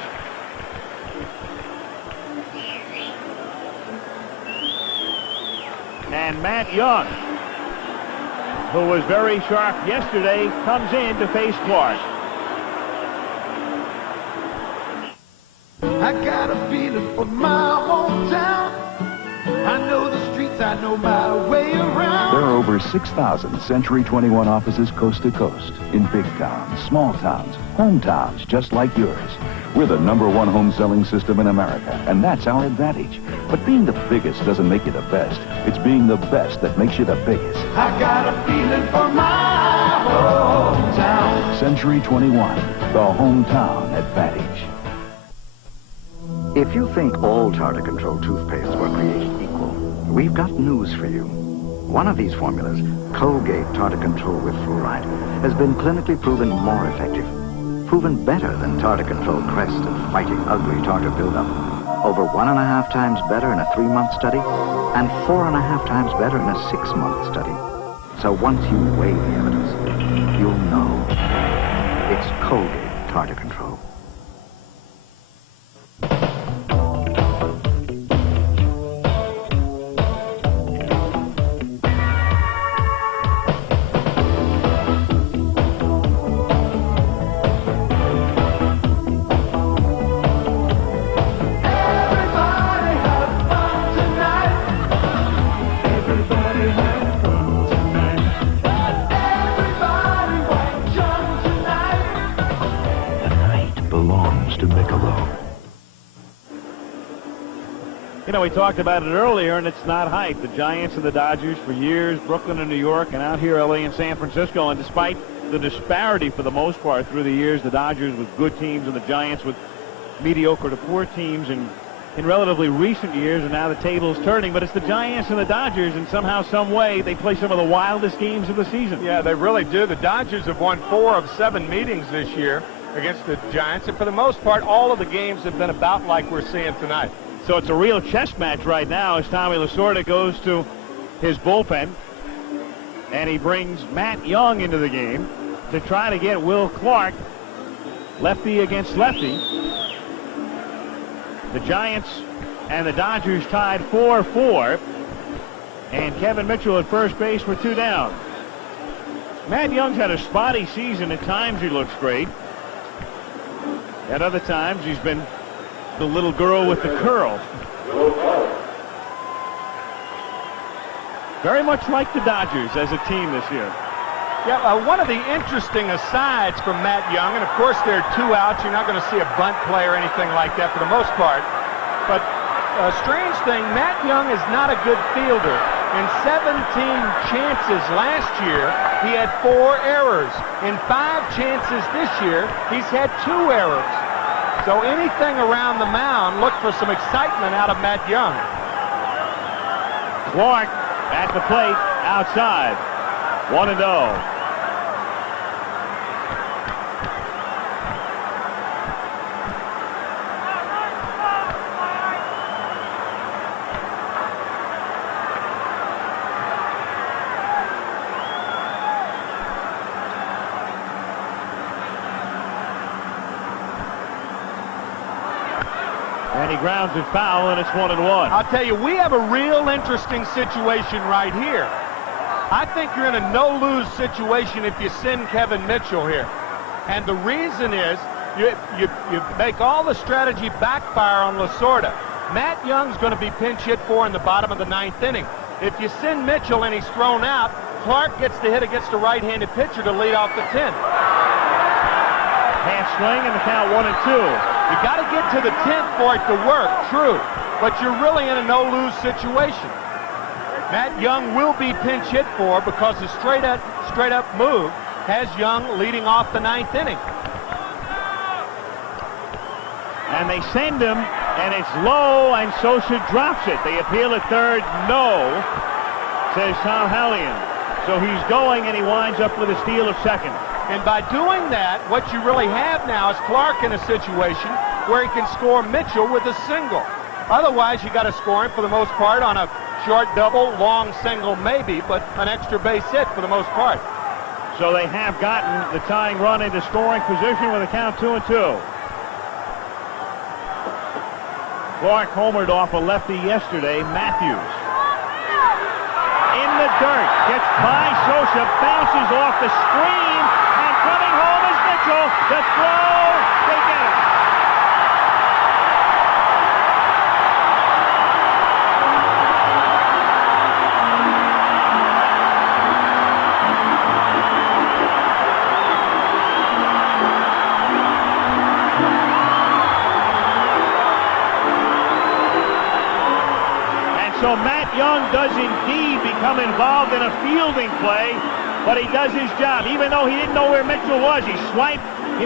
And Matt Young, who was very sharp yesterday, comes in to face Clark. I got a feeling for my hometown. I know the streets, I know my way around. There are over 6,000 Century 21 offices coast to coast in big towns, small towns, hometowns just like yours. We're the #1 home selling system in America, and that's our advantage. But being the biggest doesn't make you the best. It's being the best that makes you the biggest. I got a feeling for my hometown. Century 21, the hometown advantage. If you think all tartar control toothpastes were created equal, we've got news for you. One of these formulas, Colgate Tartar Control with Fluoride, has been clinically proven more effective. Proven better than Tartar Control Crest at fighting ugly tartar buildup. Over 1.5 times better in a 3-month study, and 4.5 times better in a 6-month study. So once you weigh the evidence, you'll know. It's Colgate Tartar Control. You know, we talked about it earlier, and it's not hype. The Giants and the Dodgers for years, Brooklyn and New York, and out here, LA and San Francisco. And despite the disparity for the most part through the years, the Dodgers with good teams and the Giants with mediocre to poor teams, and in relatively recent years, and now the table's turning. But it's the Giants and the Dodgers, and somehow, some way, they play some of the wildest games of the season. Yeah, they really do. The Dodgers have won 4 of 7 meetings this year against the Giants, and for the most part, all of the games have been about like we're seeing tonight. So it's a real chess match right now as Tommy Lasorda goes to his bullpen, and he brings Matt Young into the game to try to get Will Clark lefty against lefty. The Giants and the Dodgers tied 4-4, and Kevin Mitchell at first base with 2 down. Matt Young's had a spotty season. At times he looks great. At other times he's been the little girl with the curl. Very much like the Dodgers as a team this year. Yeah, one of the interesting asides from Matt Young, and of course there are 2 outs. You're not going to see a bunt play or anything like that for the most part. But a strange thing, Matt Young is not a good fielder. In 17 chances last year, he had 4 errors. In 5 chances this year, he's had 2 errors. So anything around the mound, look for some excitement out of Matt Young. Clark at the plate, outside. 1-0. And he grounds it foul, and it's 1-1. I'll tell you, we have a real interesting situation right here. I think you're in a no-lose situation if you send Kevin Mitchell here. And the reason is you make all the strategy backfire on Lasorda. Matt Young's going to be pinch hit for in the bottom of the 9th inning. If you send Mitchell and he's thrown out, Clark gets the hit against a right-handed pitcher to lead off the 10th. Half swing and the count 1-2. You got to get to the 10th for it to work, true, but you're really in a no-lose situation. Matt Young will be pinch hit for because the straight-up move has Young leading off the 9th inning. And they send him, and it's low, and Sosa drops it. They appeal at third, no, says Tom Hallion. So he's going, and he winds up with a steal of second. And by doing that, what you really have now is Clark in a situation where he can score Mitchell with a single. Otherwise, you got to score him for the most part on a short double, long single maybe, but an extra base hit for the most part. So they have gotten the tying run into scoring position with a count 2-2. Clark homered off a lefty yesterday, Matthews. In the dirt, gets by Sosa, bounces off the screen, and coming home is Mitchell. The throw, they get it. So Matt Young does indeed become involved in a fielding play, but he does his job. Even though he didn't know where Mitchell was, he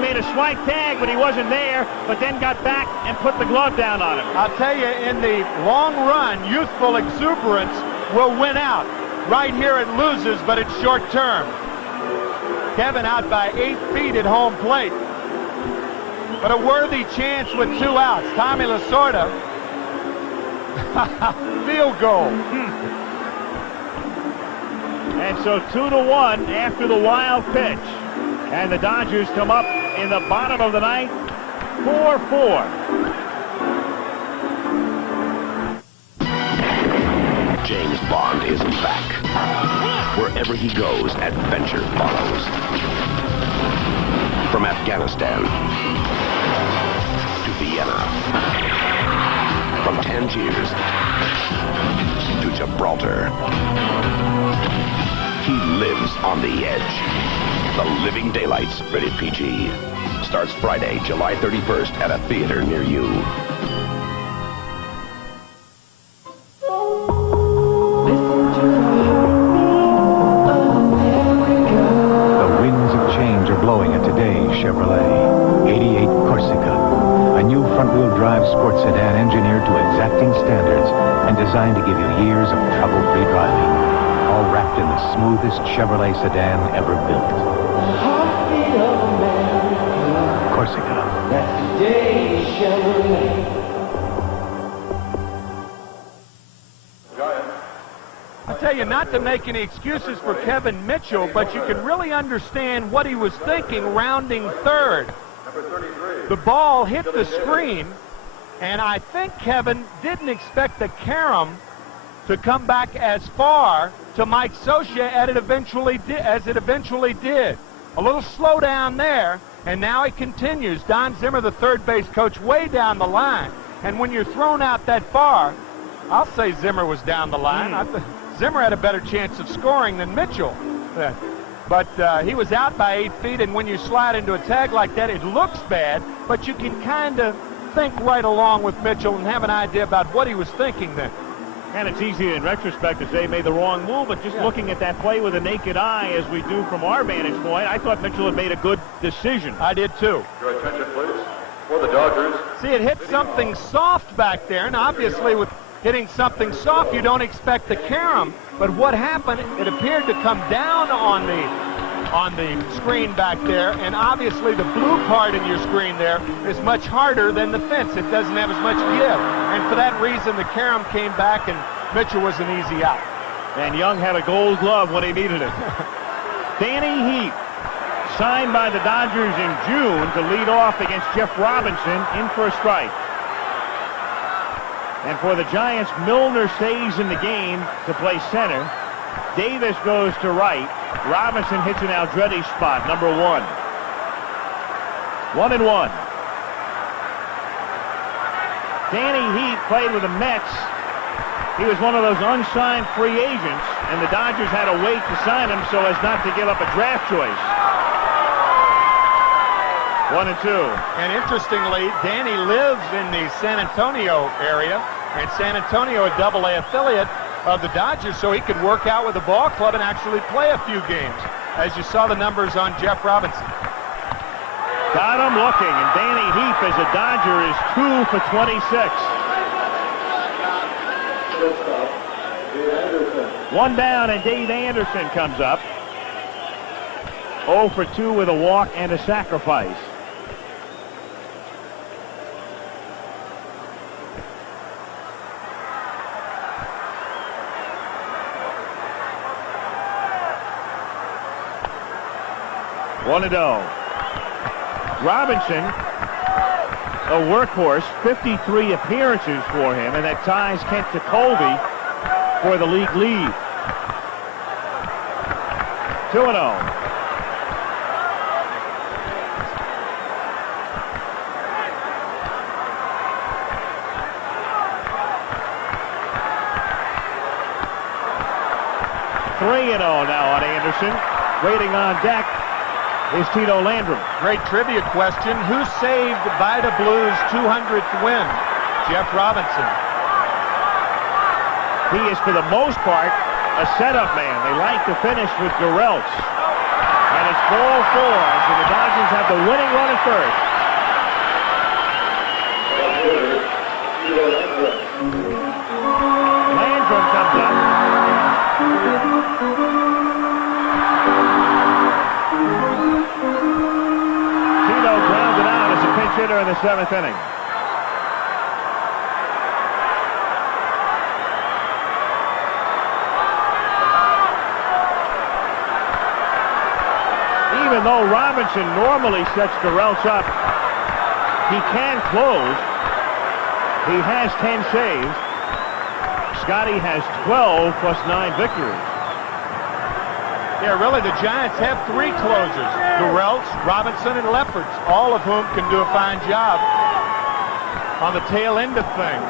made a swipe tag, but he wasn't there, but then got back and put the glove down on him. I'll tell you, in the long run, youthful exuberance will win out. Right here it loses, but it's short term. Kevin out by 8 feet at home plate. But a worthy chance with 2 outs. Tommy Lasorda. Field goal. And so 2-1 after the wild pitch. And the Dodgers come up in the bottom of the 9th, 4-4. James Bond is back. Wherever he goes, adventure follows. From Afghanistan to Vienna. From Tangiers to Gibraltar. He lives on the edge. The Living Daylights, rated PG. Starts Friday, July 31st at a theater near you. The winds of change are blowing at today's Chevrolet. 88 Corsica. A new front-wheel drive sports sedan engineered to exacting standards and designed to give you years of trouble-free driving, all wrapped in the smoothest Chevrolet sedan ever built. Corsica. That's today, Chevrolet. I tell you, not to make any excuses for Kevin Mitchell, but you can really understand what he was thinking rounding third. The ball hit the screen, and I think Kevin didn't expect the carom to come back as far to Mike Socia as it eventually did. A little slow down there, and now he continues. Don Zimmer, the third base coach, way down the line. And when you're thrown out that far, I'll say Zimmer was down the line. Zimmer had a better chance of scoring than Mitchell. But he was out by 8 feet, and when you slide into a tag like that, it looks bad, but you can kind of think right along with Mitchell and have an idea about what he was thinking then. And it's easy in retrospect to say he made the wrong move, but just looking at that play with a naked eye as we do from our vantage point, I thought Mitchell had made a good decision. I did too. Your attention, please, for the Dodgers. See, it hit something soft back there, and obviously with hitting something soft, you don't expect the carom. But what happened, it appeared to come down on the screen back there, and obviously the blue part in your screen there is much harder than the fence. It doesn't have as much give. And for that reason, the carom came back, and Mitchell was an easy out. And Young had a gold glove when he needed it. Danny Heap, signed by the Dodgers in June to lead off against Jeff Robinson, in for a strike. And for the Giants, Milner stays in the game to play center. Davis goes to right. Robinson hits an Aldrete spot, number 1. 1-1. Danny Heap played with the Mets. He was one of those unsigned free agents, and the Dodgers had to wait to sign him so as not to give up a draft choice. 1-2. And interestingly, Danny lives in the San Antonio area, and San Antonio, a Double-A affiliate of the Dodgers, so he could work out with the ball club and actually play a few games, as you saw the numbers on Jeff Robinson. Got him looking, and Danny Heap as a Dodger is 2 for 26. 1 down, and Dave Anderson comes up. 0 for 2 with a walk and a sacrifice. One to go. Robinson, a workhorse, 53 appearances for him, and that ties Kent to Colby for the league lead. 2-0. Now on Anderson. Waiting on deck is Tito Landrum. Great trivia question. Who saved Vida Blues' 200th win? Jeff Robinson. He is, for the most part, a setup man. They like to finish with Garrelts. And it's ball 4, so the Dodgers have the winning run at first. Landrum comes up. Hitter in the 7th inning. Even though Robinson normally sets Garrelts up, he can close. He has 10 saves. Scotty has 12 plus 9 victories. Yeah, really, the Giants have 3 closers. Garrelts, Robinson, and Lefferts, all of whom can do a fine job on the tail end of things.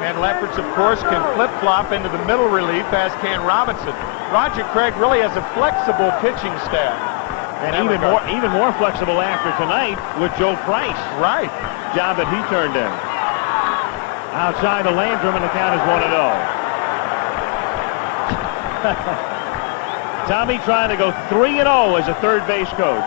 And Lefferts, of course, can flip-flop into the middle relief, as can Robinson. Roger Craig really has a flexible pitching staff. And even more flexible after tonight with Joe Price. Right. Job that he turned in. Outside the Landrum, and the count is 1-0. Tommy trying to go 3-0 as a third base coach.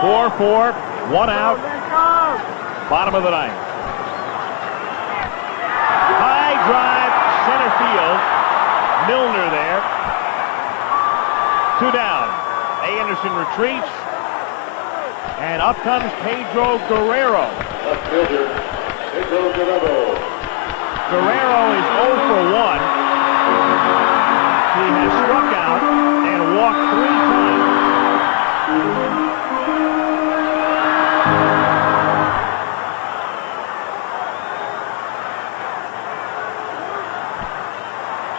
4-4, 1 out, bottom of the ninth. High drive, center field. Milner there. 2 down. Anderson retreats. And up comes Pedro Guerrero. Left fielder, Pedro Guerrero. Guerrero is 0 for 1. He has struck out and walked 3 times.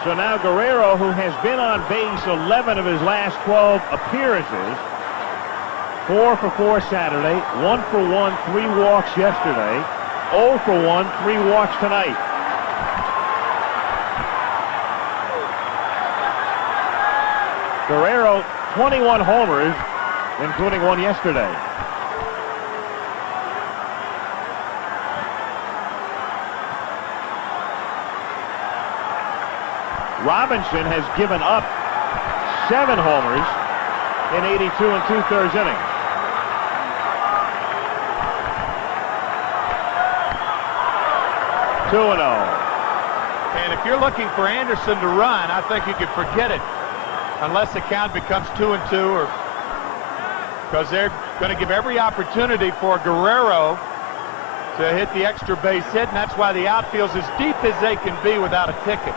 So now Guerrero, who has been on base 11 of his last 12 appearances, 4 for 4 Saturday, 1 for 1, 3 walks yesterday, 0 for 1, 3 walks tonight. Guerrero, 21 homers, including 1 yesterday. Robinson has given up 7 homers in 82 2/3 innings. Two-0. And if you're looking for Anderson to run, I think you could forget it, unless the count becomes 2-2, or because they're going to give every opportunity for Guerrero to hit the extra base hit, and that's why the outfield's as deep as they can be without a ticket.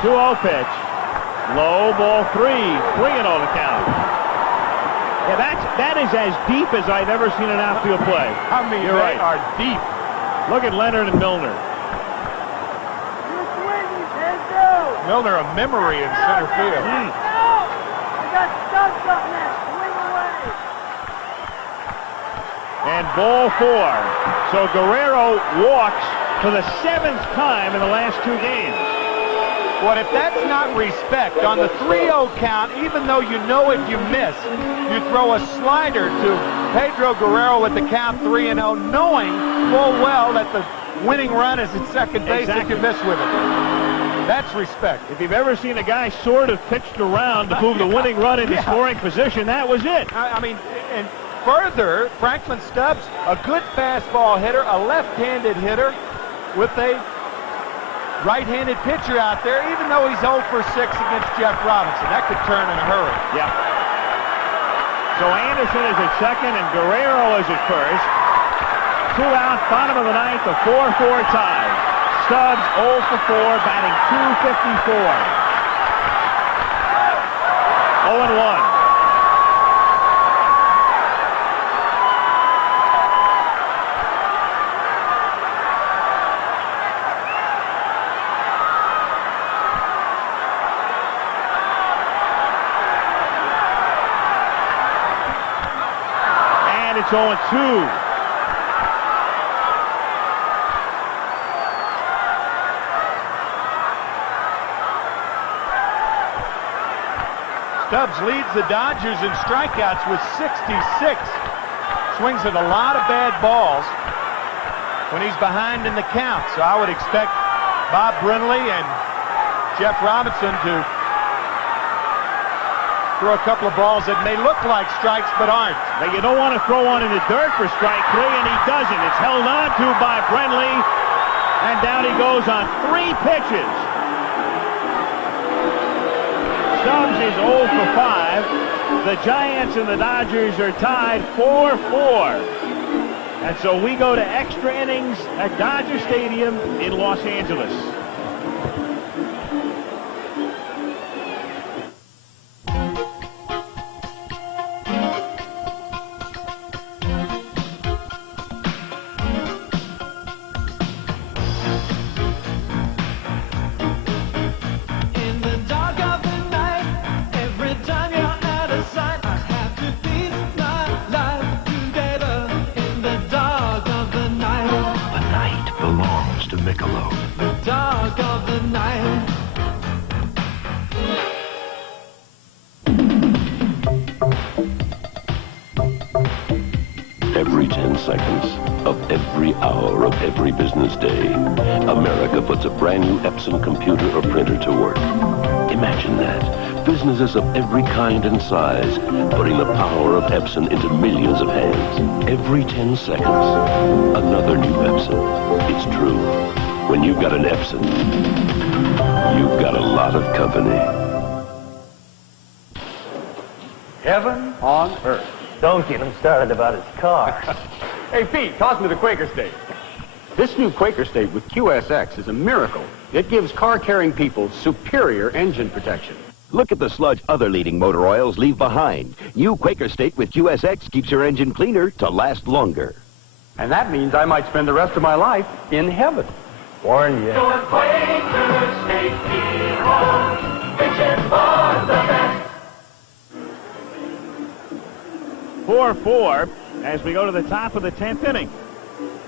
2-0 pitch. Low, ball 3. 3-0 the count. Yeah, that is as deep as I've ever seen an outfield play. I mean, you're right. Are deep. Look at Leonard and Milner. Milner, a memory in center field. And ball 4. So Guerrero walks for the 7th time in the last 2 games. What if that's not respect? On the 3-0 count, even though you know if you miss, you throw a slider to Pedro Guerrero with the count 3-0, knowing full well that the winning run is at second base if you miss with it. That's respect. If you've ever seen a guy sort of pitched around to move the winning run into scoring position, that was it. I mean, and further, Franklin Stubbs, a good fastball hitter, a left-handed hitter with a right-handed pitcher out there, even though he's 0 for 6 against Jeff Robinson. That could turn in a hurry. Yeah. So Anderson is at second and Guerrero is at first. 2 out, bottom of the ninth, a 4-4 tie. Stubbs 0 for 4, batting .254. 0-1. It's 0-2. Stubbs leads the Dodgers in strikeouts with 66. Swings at a lot of bad balls when he's behind in the count. So I would expect Bob Brenly and Jeff Robinson to throw a couple of balls that may look like strikes but aren't. But you don't want to throw one in the dirt for strike 3, and he doesn't. It's held on to by Brenly, and down he goes on 3 pitches. Stubbs is 0 for 5. The Giants and the Dodgers are tied 4-4. And so we go to extra innings at Dodger Stadium in Los Angeles. Every 10 seconds of every hour of every business day, America puts a brand new Epson computer or printer to work. Imagine that. businesses of every kind and size, putting the power of Epson into millions of hands. Every 10 seconds, another new Epson. It's true. When you've got an Epson, you've got a lot of company. Heaven on earth. Don't get him started about his cars. Hey, Pete, toss me the Quaker State. This new Quaker State with QSX is a miracle. It gives car-carrying people superior engine protection. Look at the sludge other leading motor oils leave behind. New Quaker State with QSX keeps your engine cleaner to last longer. And that means I might spend the rest of my life in heaven. Warn you. Your Quaker State hero, reaching for the best. 4-4 as we go to the top of the 10th inning.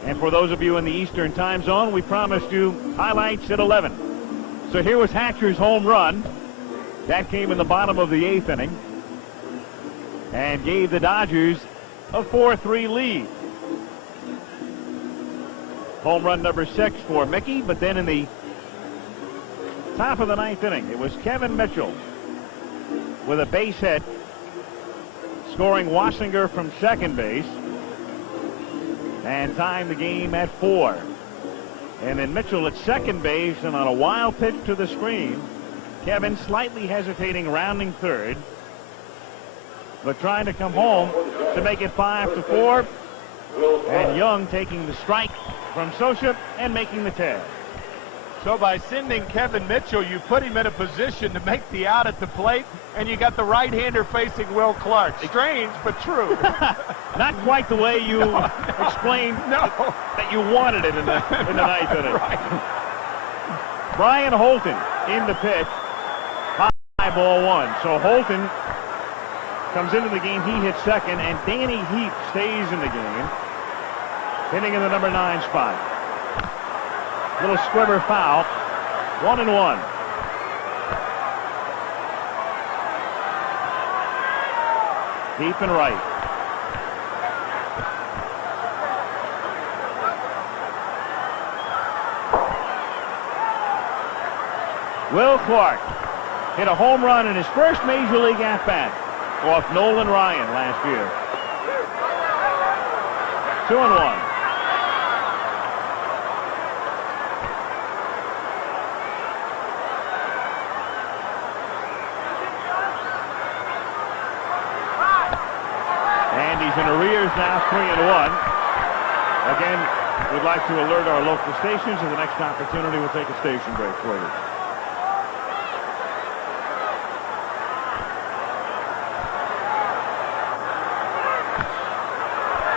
And for those of you in the Eastern time zone, we promised you highlights at 11. So here was Hatcher's home run. That came in the bottom of the 8th inning and gave the Dodgers a 4-3 lead. Home run number 6 for Mickey, but then in the top of the 9th inning, it was Kevin Mitchell with a base hit, scoring Wassinger from second base, and tying the game at 4. And then Mitchell at second base, and on a wild pitch to the screen, Kevin slightly hesitating, rounding third, but trying to come home to make it 5-4. And Young taking the strike from Socha and making the tag. So by sending Kevin Mitchell, you put him in a position to make the out at the plate, and you got the right-hander facing Will Clark. Strange, but true. Not quite the way you explained that you wanted it in the 9th inning. Right. Brian Holton in the pitch. High ball 1. So Holton comes into the game. He hits second, and Danny Heap stays in the game, hitting in the number 9 spot. Little squibber foul. 1-1. Deep and right. Will Clark hit a home run in his first major league at-bat off Nolan Ryan last year. 2-1. And he's in arrears now, 3-1. Again, we'd like to alert our local stations of the next opportunity. We'll take a station break for you.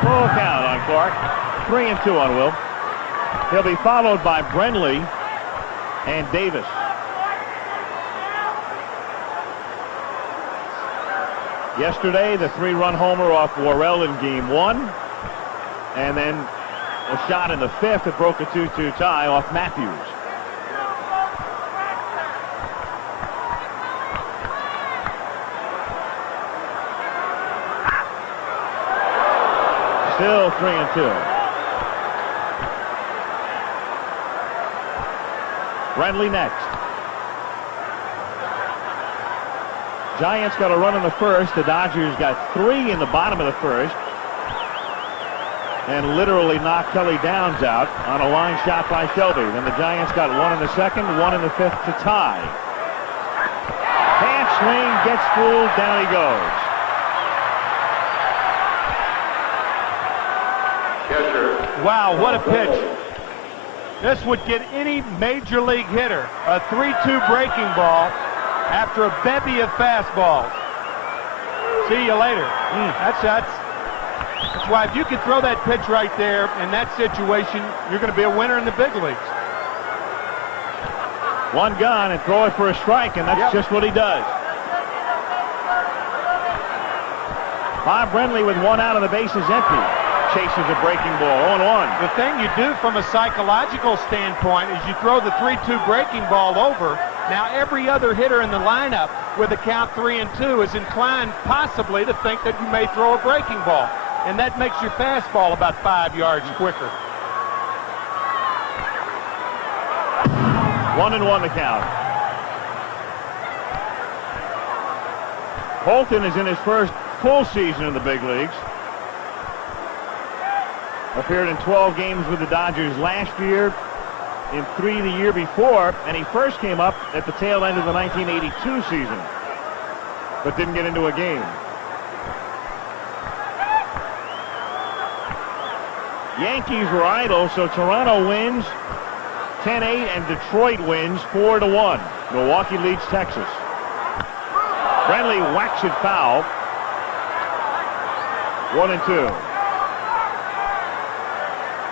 Full count on Clark. 3-2 on Will. He'll be followed by Brenly and Davis. Yesterday, the 3-run homer off Worrell in game 1. And then a shot in the 5th that broke a 2-2 tie off Matthews. Still 3-2. Brenly next. Giants got a run in the first. The Dodgers got 3 in the bottom of the first. And literally knocked Kelly Downs out on a line shot by Shelby. Then the Giants got 1 in the second, 1 in the 5th to tie. Can't swing, gets fooled, down he goes. Wow, what a pitch. This would get any major league hitter a 3-2 breaking ball after a bevy of fastballs. See you later. That's why if you can throw that pitch right there in that situation, you're going to be a winner in the big leagues. One gun and throw it for a strike, and that's just what he does. Bob Brenly with 1 out and the bases empty. Chases a breaking ball. 0-1. The thing you do from a psychological standpoint is you throw the 3-2 breaking ball over. Now every other hitter in the lineup with a count 3-2 is inclined possibly to think that you may throw a breaking ball. And that makes your fastball about 5 yards quicker. 1-1 the count. Holton is in his first full season in the big leagues. Appeared in 12 games with the Dodgers last year, in 3 the year before, and he first came up at the tail end of the 1982 season, but didn't get into a game. Yankees were idle, so Toronto wins 10-8 and Detroit wins 4-1. Milwaukee leads Texas. Friendly whacks it foul. 1-2.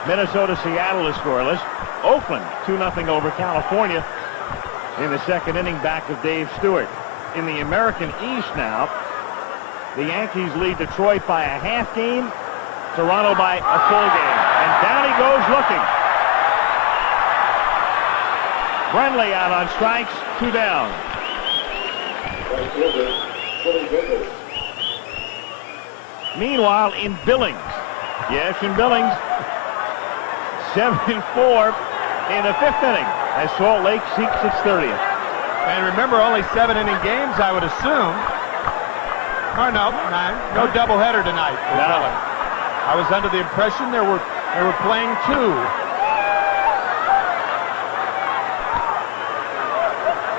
Minnesota, Seattle is scoreless. Oakland 2-0 over California in the second inning, back of Dave Stewart. In the American East now, the Yankees lead Detroit by a half game, Toronto by a full game. And down he goes looking. Friendly out on strikes, 2 down. Meanwhile, in Billings. Yes, in Billings. 7-4 in the 5th inning as Salt Lake seeks its 30th. And remember, only 7-inning games, I would assume. Or no, 9. No doubleheader tonight. No. I was under the impression they were playing 2.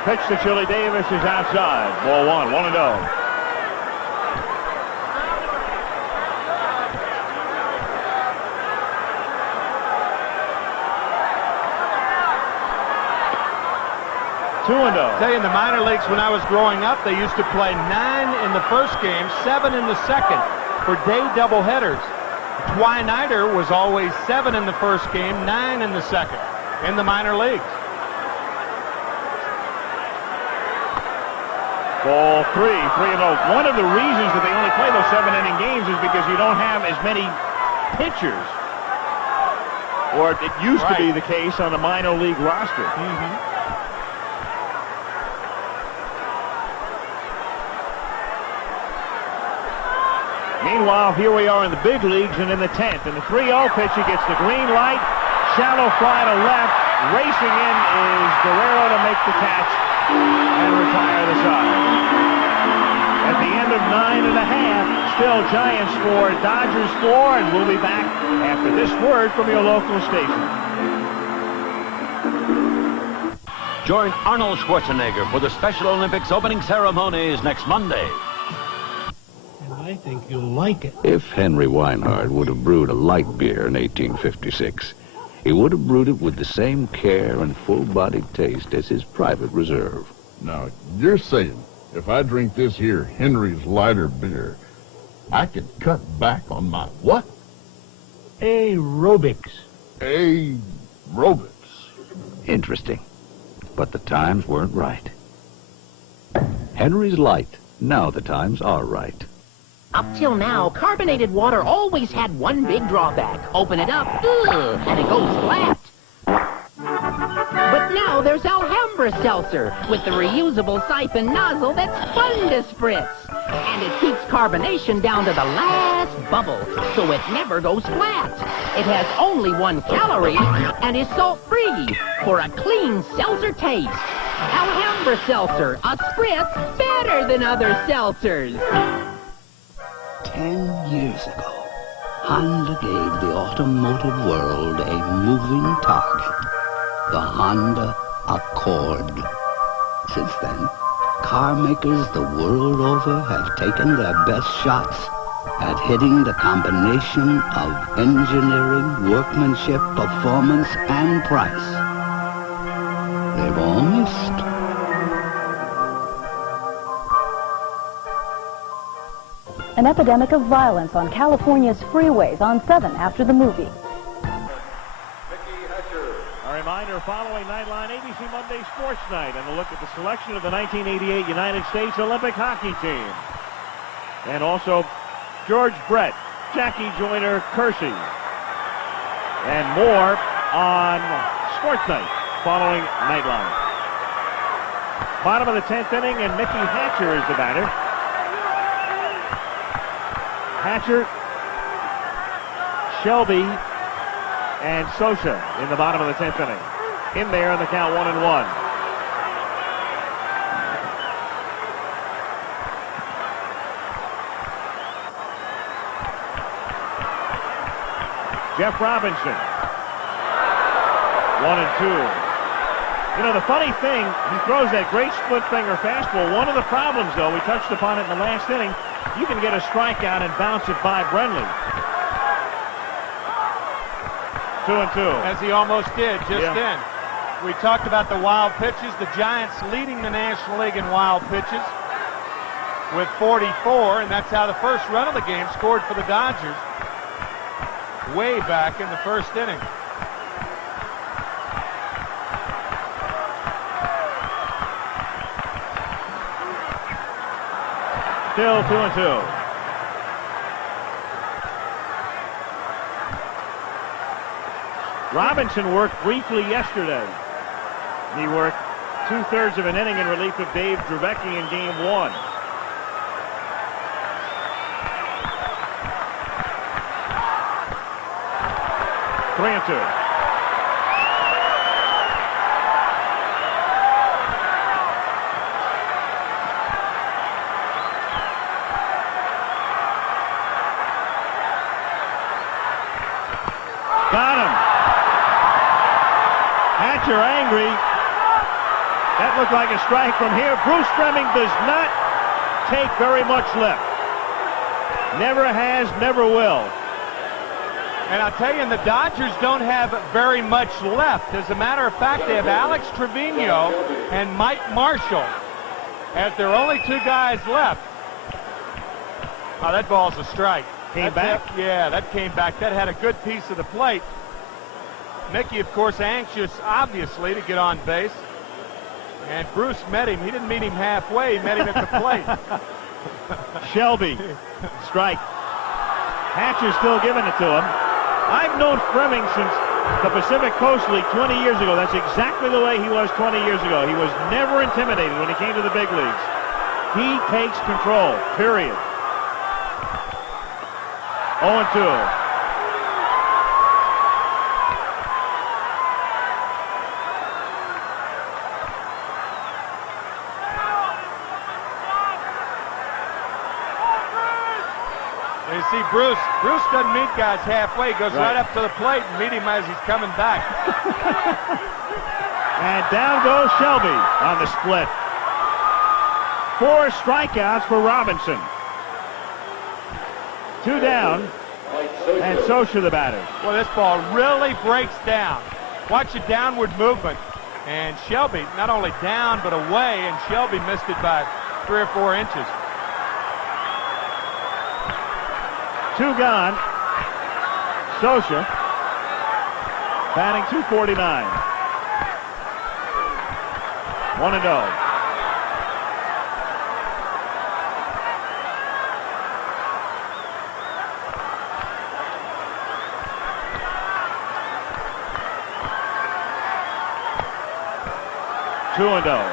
Pitch to Chili Davis is outside. Ball 1, 1-0. Tell you, in the minor leagues when I was growing up, they used to play 9 in the first game, 7 in the second for day doubleheaders. Twinighter was always 7 in the first game, 9 in the second in the minor leagues. Ball 3, 3-0. One of the reasons that they only play those 7-inning games is because you don't have as many pitchers. Or it used to be the case on a minor league roster. Meanwhile, here we are in the big leagues and in the 10th. And the 3-0 pitch, he gets the green light. Shallow fly to left. Racing in is Guerrero to make the catch and retire the side. At the end of 9½, still Giants 4, Dodgers 4, and we'll be back after this word from your local station. Join Arnold Schwarzenegger for the Special Olympics opening ceremonies next Monday. I think you'll like it. If Henry Weinhard would have brewed a light beer in 1856, he would have brewed it with the same care and full-bodied taste as his private reserve. Now, you're saying if I drink this here Henry's lighter beer, I could cut back on my what? Aerobics. Aerobics. Interesting. But the times weren't right. Henry's Light. Now the times are right. Up till now, carbonated water always had one big drawback. Open it up, and it goes flat. But now there's Alhambra Seltzer with the reusable siphon nozzle that's fun to spritz. And it keeps carbonation down to the last bubble, so it never goes flat. It has only 1 calorie and is salt-free for a clean seltzer taste. Alhambra Seltzer, a spritz better than other seltzers. 10 years ago, Honda gave the automotive world a moving target, the Honda Accord. Since then, car makers the world over have taken their best shots at hitting the combination of engineering, workmanship, performance, and price. They've all missed. An epidemic of violence on California's freeways on 7 after the movie. A reminder, following Nightline, ABC Monday Sports Night, and a look at the selection of the 1988 United States Olympic hockey team. And also George Brett, Jackie Joyner Kersey, and more on Sports Night following Nightline. Bottom of the 10th inning, and Mickey Hatcher is the batter. Hatcher, Shelby, and Sosa in the bottom of the 10th inning. In there on the count, 1-1. Jeff Robinson. 1-2. You know, the funny thing, he throws that great split finger fastball. One of the problems, though, we touched upon it in the last inning, you can get a strikeout and bounce it by Brenly. 2-2. As he almost did just then. We talked about the wild pitches. The Giants leading the National League in wild pitches with 44, and that's how the first run of the game scored for the Dodgers way back in the first inning. Still 2-2. Robinson worked briefly yesterday. He worked 2/3 of an inning in relief of Dave Dravecky in Game 1. Three and two. Got him. Hatcher angry. That looked like a strike from here. Bruce Fleming does not take very much left. Never has, never will. And I'll tell you, the Dodgers don't have very much left. As a matter of fact, they have Alex Trevino and Mike Marshall as their only two guys left. Oh, that ball's a strike. Came back? Yeah, that came back. That had a good piece of the plate. Mickey, of course, anxious, obviously, to get on base. And Bruce met him. He didn't meet him halfway. He met him at the plate. Shelby, strike. Hatcher's still giving it to him. I've known Fleming since the Pacific Coast League 20 years ago. That's exactly the way he was 20 years ago. He was never intimidated when he came to the big leagues. He takes control, period. 0-2. You see, Bruce doesn't meet guys halfway. He goes right up to the plate and meet him as he's coming back. And down goes Shelby on the split. 4 strikeouts for Robinson. 2 down, and Socha the batter. Well, this ball really breaks down. Watch a downward movement. And Shelby not only down but away, and Shelby missed it by 3 or 4 inches. 2 gone. Socha batting .249. 1-0. Two and oh.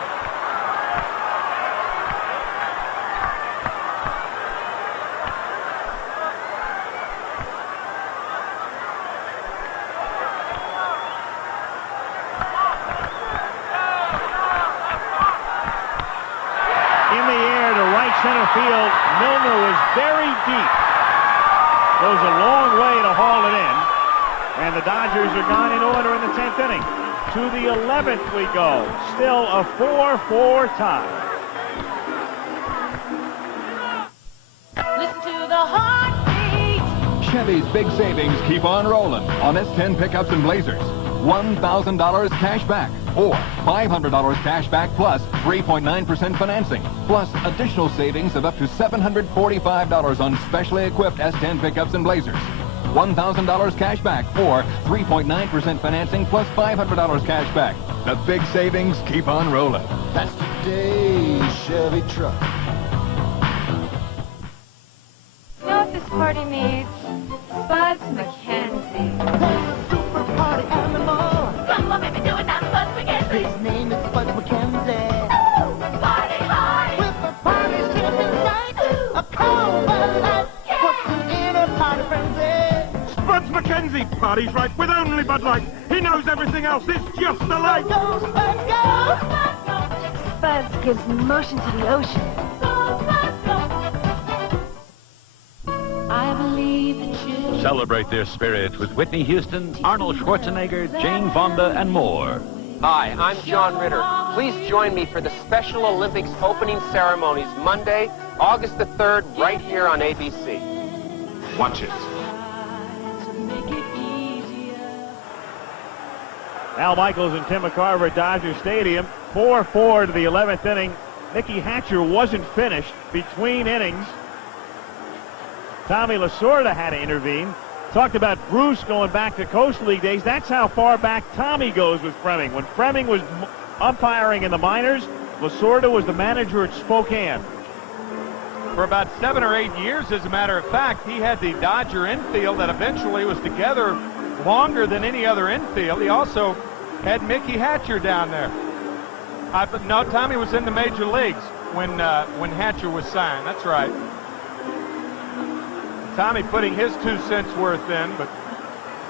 Center field, Milner was very deep. Goes a long way to haul it in. And the Dodgers are gone in order in the 10th inning. To the 11th we go. Still a 4-4 tie. Listen to the heartbeat. Chevy's big savings keep on rolling on S10 pickups and Blazers. $1,000 cash back or $500 cash back plus 3.9% financing, plus additional savings of up to $745 on specially equipped S10 pickups and Blazers. $1,000 cash back or 3.9% financing plus $500 cash back. The big savings keep on rolling. That's today's Chevy truck. You know what this party needs? Spuds McKenzie. Super party animal. Come on, baby, do it now, Spuds McKenzie. His name is Spuds McKenzie. Party hard. With the party's tipping right. A cold Bud Light puts him in a party frenzy. Spuds McKenzie parties right with only Bud Light. He knows everything else is just a light. Go, Spuds, go. Spuds gives motion to the ocean. I believe that you. Celebrate their spirit with Whitney Houston, Arnold Schwarzenegger, Jane Fonda, and more. Hi, I'm John Ritter. Please join me for the Special Olympics opening ceremonies Monday, August the 3rd, right here on ABC. Watch it. Al Michaels and Tim McCarver at Dodger Stadium. 4-4 to the 11th inning. Mickey Hatcher wasn't finished between innings. Tommy Lasorda had to intervene. Talked about Bruce going back to Coast League days. That's how far back Tommy goes with Fremming. When Fremming was umpiring in the minors, Lasorda was the manager at Spokane. For about 7 or 8 years, as a matter of fact, he had the Dodger infield that eventually was together longer than any other infield. He also had Mickey Hatcher down there. No, Tommy was in the major leagues when Hatcher was signed. That's right. Tommy putting his 2 cents worth in, but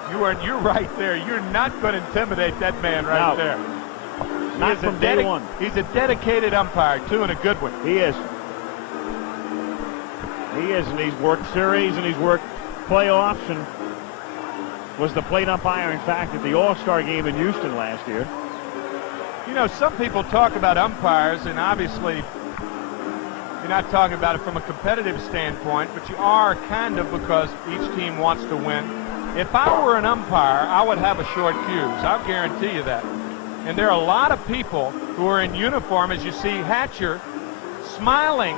you're right there. You're not going to intimidate that man right there. Not from day one. He's a dedicated umpire, too, and a good one. He is. He is, and he's worked series, and he's worked playoffs, and was the plate umpire, in fact, at the All-Star game in Houston last year. You know, some people talk about umpires, and obviously you're not talking about it from a competitive standpoint, but you are kind of, because each team wants to win. If I were an umpire, I would have a short fuse. I'll guarantee you that. And there are a lot of people who are in uniform, as you see Hatcher smiling,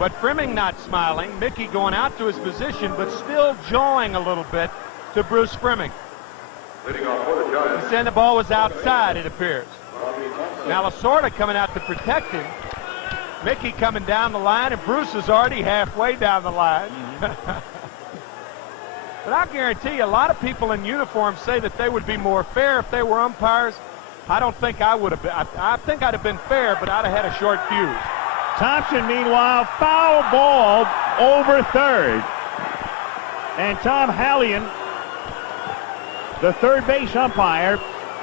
but Fremming not smiling. Mickey going out to his position, but still jawing a little bit to Bruce Fremming. He said the ball was outside, it appears. Now Lasorda coming out to protect him. Mickey coming down the line, and Bruce is already halfway down the line. But I guarantee you, a lot of people in uniform say that they would be more fair if they were umpires. I don't think I would have been. I think I'd have been fair, but I'd have had a short fuse. Thompson, meanwhile, foul ball over third. And Tom Hallion, the third base umpire,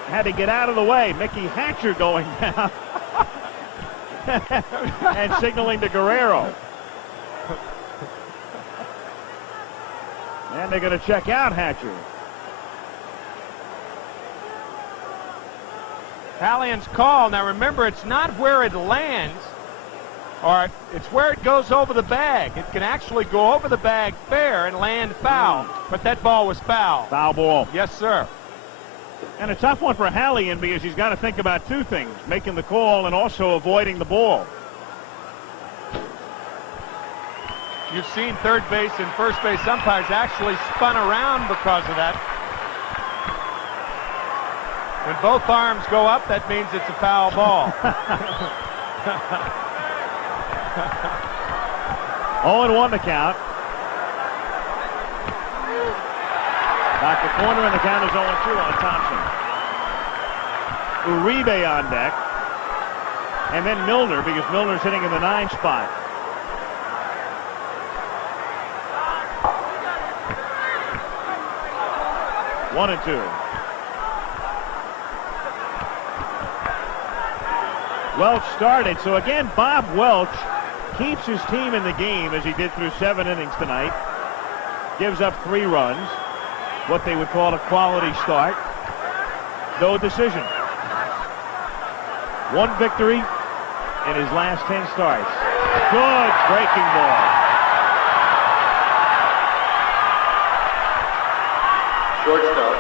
had to get out of the way. Mickey Hatcher going down. And signaling to Guerrero. And they're going to check out Hatcher. Hallion's call. Now remember, it's not where it lands, or it's where it goes over the bag. It can actually go over the bag fair and land foul, but that ball was foul. Foul ball. Yes, sir. And a tough one for Hallion, because he's got to think about two things: making the call and also avoiding the ball. You've seen third base and first base umpires actually spun around because of that. When both arms go up, that means it's a foul ball. 0-1 the count. Back the corner, and the count is 0-2 on Thompson. Uribe on deck. And then Milner, because Milner's hitting in the 9 spot. One and 2. Welch started. So again, Bob Welch keeps his team in the game, as he did through 7 innings tonight. Gives up 3 runs. What they would call a quality start. No decision. 1 victory in his last 10 starts. Good breaking ball. Shortstop.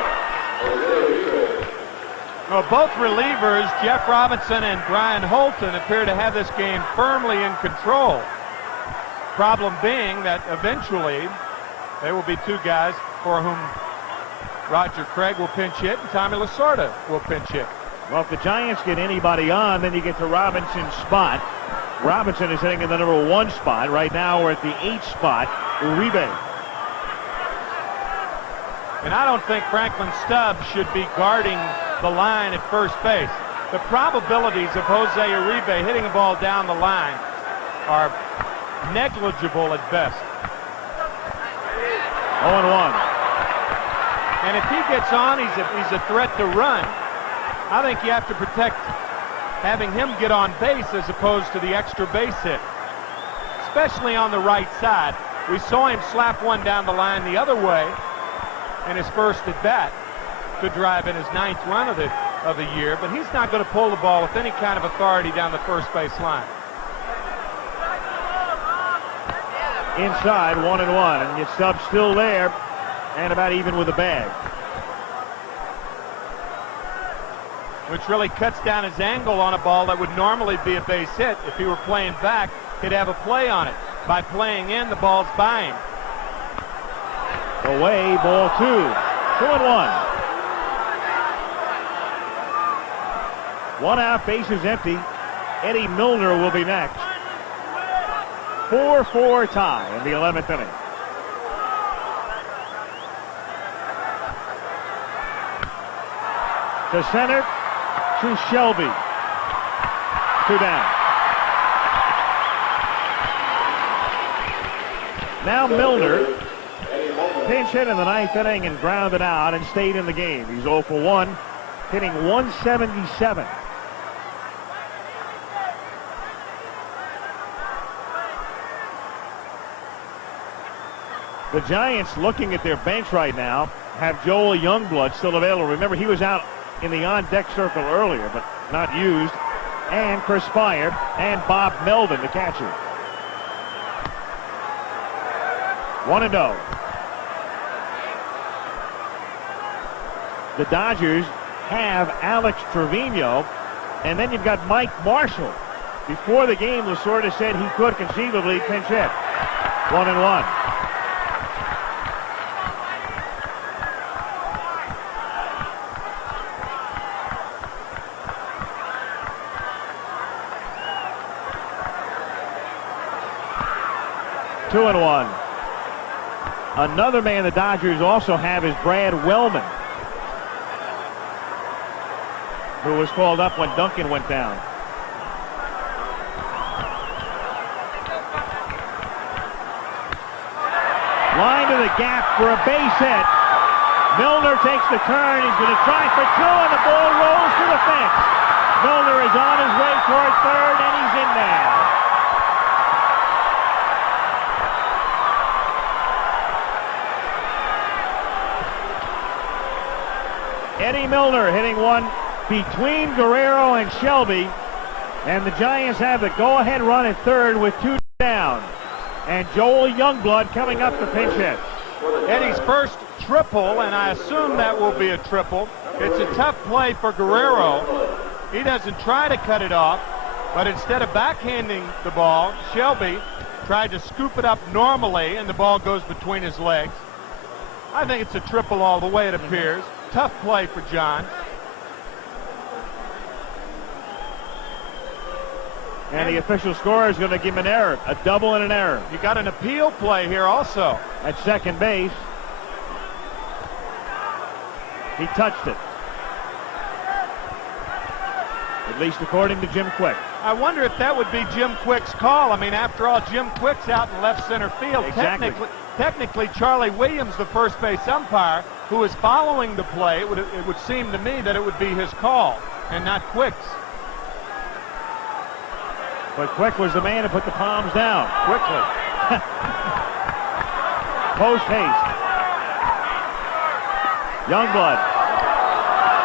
Well, both relievers, Jeff Robinson and Brian Holton, appear to have this game firmly in control. Problem being that eventually there will be 2 guys for whom Roger Craig will pinch hit and Tommy Lasorda will pinch hit. Well, if the Giants get anybody on, then you get to Robinson's spot. Robinson is hitting in the number 1 spot. Right now we're at the 8th spot. Uribe. And I don't think Franklin Stubbs should be guarding the line at first base. The probabilities of Jose Uribe hitting a ball down the line are negligible at best. 0-1. And if he gets on, he's a threat to run. I think you have to protect having him get on base as opposed to the extra base hit, especially on the right side. We saw him slap one down the line the other way in his first at bat to drive in his 9th run of the year, but he's not going to pull the ball with any kind of authority down the first base line. Inside, 1-1, and your sub's still there and about even with the bag. Which really cuts down his angle on a ball that would normally be a base hit. If he were playing back, he'd have a play on it. By playing in, the ball's by him. Away, ball 2. 2-1. 1 out, bases empty. Eddie Milner will be next. 4-4 tie in the 11th inning. To center, to Shelby. 2 down. Now Milner pinch hit in the 9th inning and grounded out and stayed in the game. He's 0 for 1, hitting 177. The Giants, looking at their bench right now, have Joel Youngblood still available. Remember, he was out in the on-deck circle earlier, but not used. And Chris Spire and Bob Melvin, the catcher. 1-0. The Dodgers have Alex Trevino, and then you've got Mike Marshall. Before the game, Lasorda said he could conceivably pinch hit. 1-1. Two and 1. Another man the Dodgers also have is Brad Wellman, who was called up when Duncan went down. Line to the gap for a base hit. Milner takes the turn. He's going to try for 2, and the ball rolls to the fence. Milner is on his way toward third, and he's in there. Eddie Milner hitting one between Guerrero and Shelby, and the Giants have the go-ahead run at third with 2 down. And Joel Youngblood coming up to pinch hit. Eddie's first triple, and I assume that will be a triple. It's a tough play for Guerrero. He doesn't try to cut it off, but instead of backhanding the ball, Shelby tried to scoop it up normally, and the ball goes between his legs. I think it's a triple all the way, it appears. Tough play for John. And the official scorer is going to give him an error, a double and an error. You got an appeal play here also. At second base. He touched it. At least according to Jim Quick. I wonder if that would be Jim Quick's call. I mean, after all, Jim Quick's out in left center field. Exactly. Technically, Charlie Williams, the first base umpire, who is following the play, it would seem to me that it would be his call and not Quick's. But Quick was the man who put the palms down quickly. Post haste. Youngblood.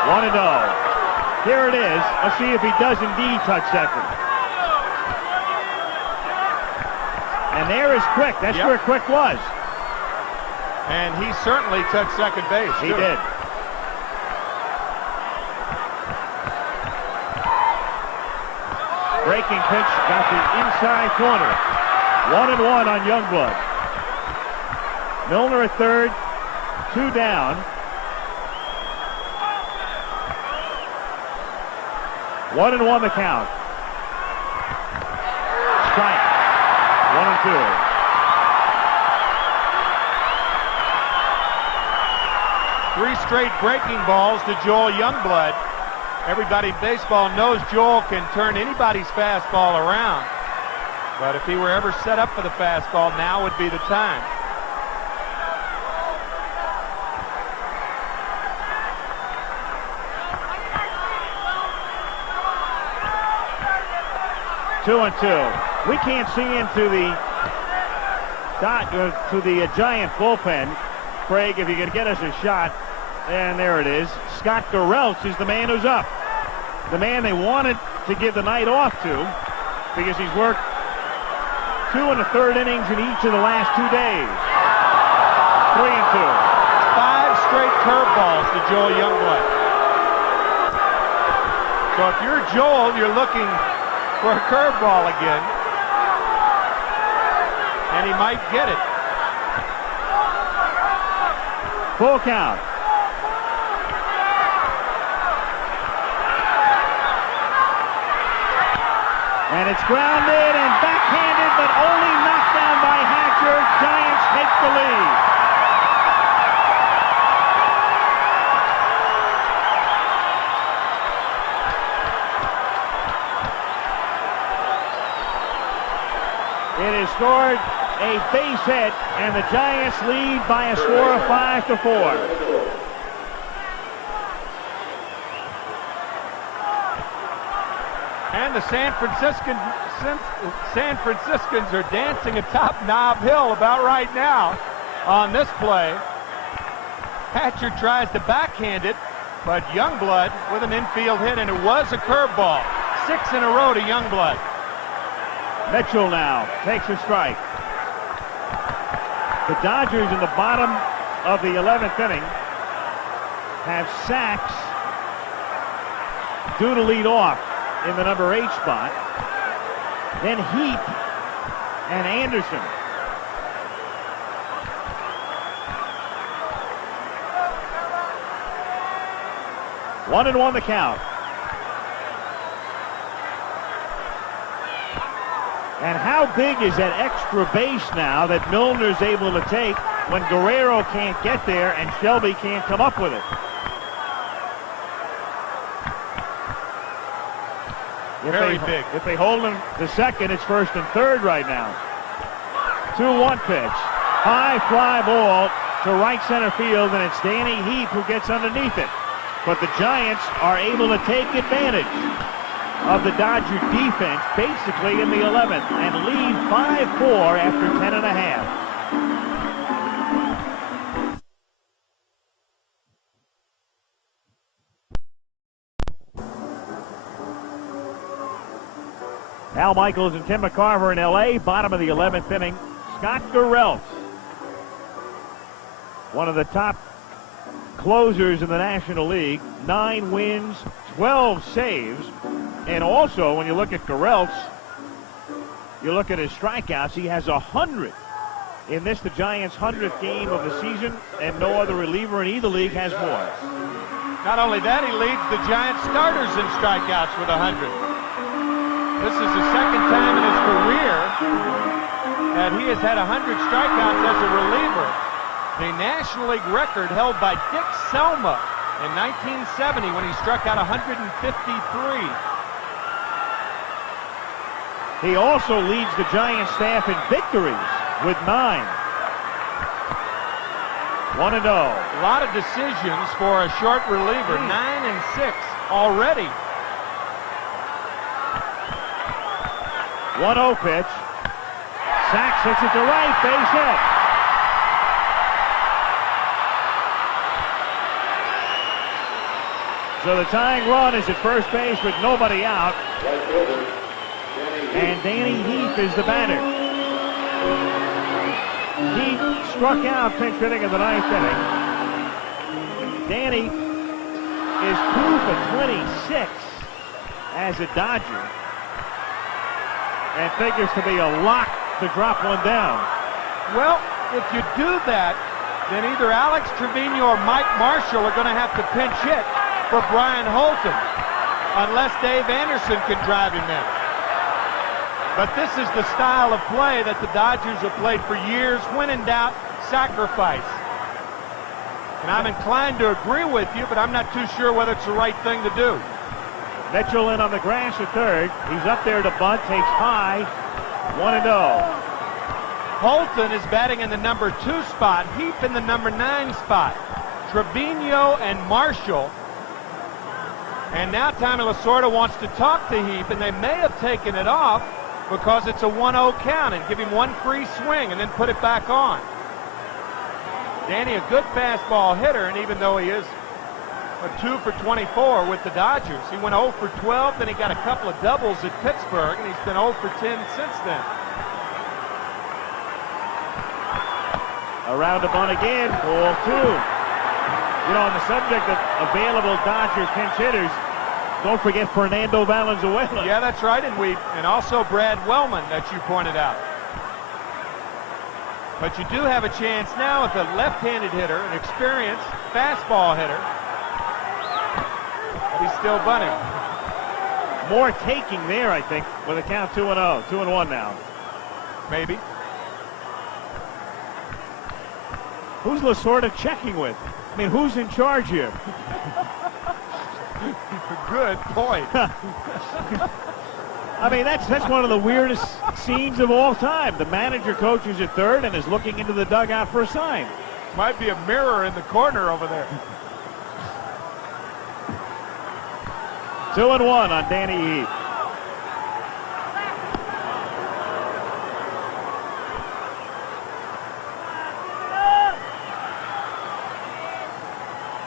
1-0. Here it is. Let's see if he does indeed touch second. And there is Quick. That's where Quick was. And he certainly touched second base. He did. Breaking pitch got the inside corner. 1-1 on Youngblood. Milner at third, 2 down. 1-1 the count. Strike. 1-2. Three straight breaking balls to Joel Youngblood. Everybody in baseball knows Joel can turn anybody's fastball around. But if he were ever set up for the fastball, now would be the time. Two and two. We can't see into the to the Giant bullpen. Craig, if you could get us a shot, and there it is. Scott Garrelts is the man who's up. The man they wanted to give the night off to, because he's worked 2 1/3 innings in each of the last 2 days. 3 and 2. 5 straight curveballs to Joel Youngblood. So if you're Joel, you're looking for a curveball again. And he might get it. Full count. And it's grounded and backhanded, but only knocked down by Hatcher. Giants take the lead. It has scored a base hit, and the Giants lead by a score of 5-4. And the San Franciscans are dancing atop Nob Hill about right now on this play. Hatcher tries to backhand it, but Youngblood with an infield hit, and it was a curveball. 6 in a row to Youngblood. Mitchell now takes a strike. The Dodgers in the bottom of the 11th inning have Sachs due to lead off in the number 8 spot. Then Heap and Anderson. One and one the count. And how big is that extra base now that Milner's able to take when Guerrero can't get there and Shelby can't come up with it? Very big. If they hold him to second, it's 1st and 3rd right now. 2-1 pitch. High fly ball to right center field, and it's Danny Heap who gets underneath it. But the Giants are able to take advantage of the Dodger defense basically in the 11th and lead 5-4 after 10 and a half. Al Michaels and Tim McCarver in L.A., bottom of the 11th inning. Scott Garrelts, one of the top closers in the National League, 9 wins, 12 saves. And also, when you look at Garrelts, you look at his strikeouts, he has 100. In this, the Giants' 100th game of the season, and no other reliever in either league has more. Not only that, he leads the Giants starters in strikeouts with 100. This is the second time in his career that he has had 100 strikeouts as a reliever. The National League record held by Dick Selma in 1970 when he struck out 153. He also leads the Giants staff in victories with 9. 1-0. A lot of decisions for a short reliever. 9 and 6 already. 1-0 pitch. Sachs hits it to right, base hit. So the tying run is at first base with nobody out. And Danny Heap is the batter. Heap struck out pinch hitting in the 9th inning. Danny is 2 for 26 as a Dodger, and figures to be a lock to drop one down. Well, if you do that, then either Alex Trevino or Mike Marshall are going to have to pinch hit for Brian Holton, unless Dave Anderson can drive him in. But this is the style of play that the Dodgers have played for years. When in doubt, sacrifice. And I'm inclined to agree with you, but I'm not too sure whether it's the right thing to do. Mitchell in on the grass at third. He's up there to bunt, takes high. 1-0. Holton is batting in the number 2 spot. Heap in the number 9 spot. Trevino and Marshall. And now Tommy Lasorda wants to talk to Heap, and they may have taken it off because it's a 1-0 count, and give him one free swing and then put it back on. Danny, a good fastball hitter, and even though he is a 2 for 24 with the Dodgers, he went 0 for 12, then he got a couple of doubles at Pittsburgh, and he's been 0 for 10 since then. Around the bunt again, ball 2. You know, on the subject of available Dodger pinch hitters, don't forget Fernando Valenzuela. Yeah, that's right, and also Brad Wellman that you pointed out. But you do have a chance now with a left-handed hitter, an experienced fastball hitter. But he's still bunting. More taking there, I think, with a count 2-0. 2-1 now. Maybe. Who's Lasorda checking with? I mean, who's in charge here? Good point. I mean, that's one of the weirdest scenes of all time. The manager coaches at third and is looking into the dugout for a sign. Might be a mirror in the corner over there. 2-1 on Danny Heath.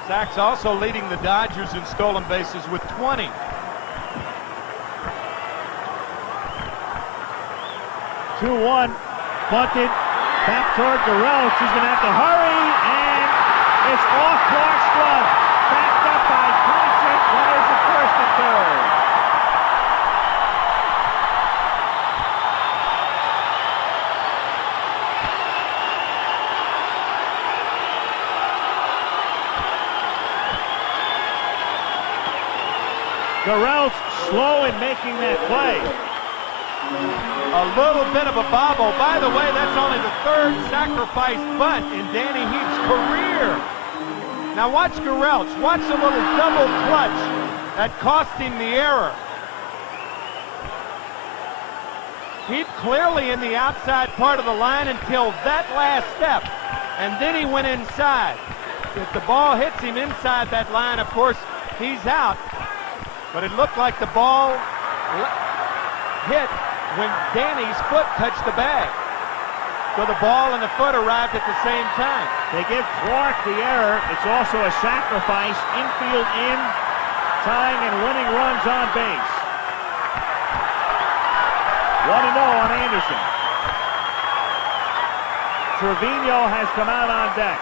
Sachs also leading the Dodgers in stolen bases with 20. 2-1, bunted, back toward Garrelts. He's going to have to hurry, and it's off Clark's glove. Backed up by Clemson. Runners at first and third. Garrelts slow in making that play. A little bit of a bobble. By the way, that's only the third sacrifice bunt in Danny Heath's career. Now watch Garrelts. Watch a little double clutch that cost him the error. Heath clearly in the outside part of the line until that last step, and then he went inside. If the ball hits him inside that line, of course, he's out. But it looked like the ball hit when Danny's foot touched the bag. So the ball and the foot arrived at the same time. They give Clark the error. It's also a sacrifice. Infield in, tying and winning runs on base. 1-0 on Anderson. Trevino has come out on deck.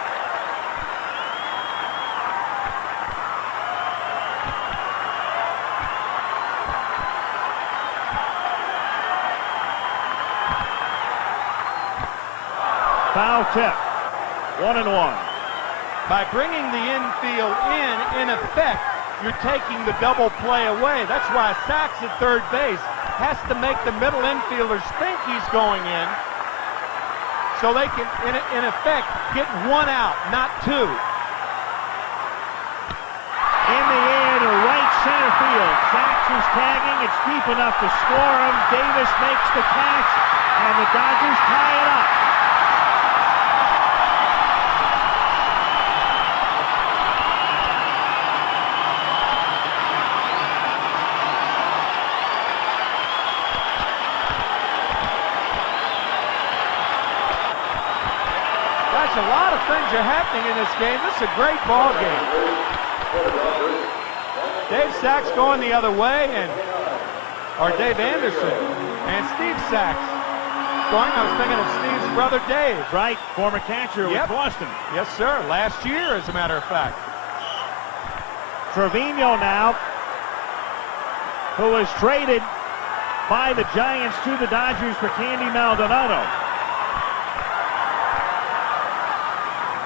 Foul tip. 1-1. By bringing the infield in effect, you're taking the double play away. That's why Sachs at third base has to make the middle infielders think he's going in, so they can, in effect, get one out, not two. In the air to right center field. Sachs is tagging. It's deep enough to score him. Davis makes the catch, and the Dodgers tie it up. A lot of things are happening in this game. This is a great ball game. Dave Sachs going the other way, or Dave Anderson, and Steve Sachs going. I was thinking of Steve's brother Dave. Right, former catcher with Boston. Yes, sir. Last year, as a matter of fact. Trevino now, who was traded by the Giants to the Dodgers for Candy Maldonado.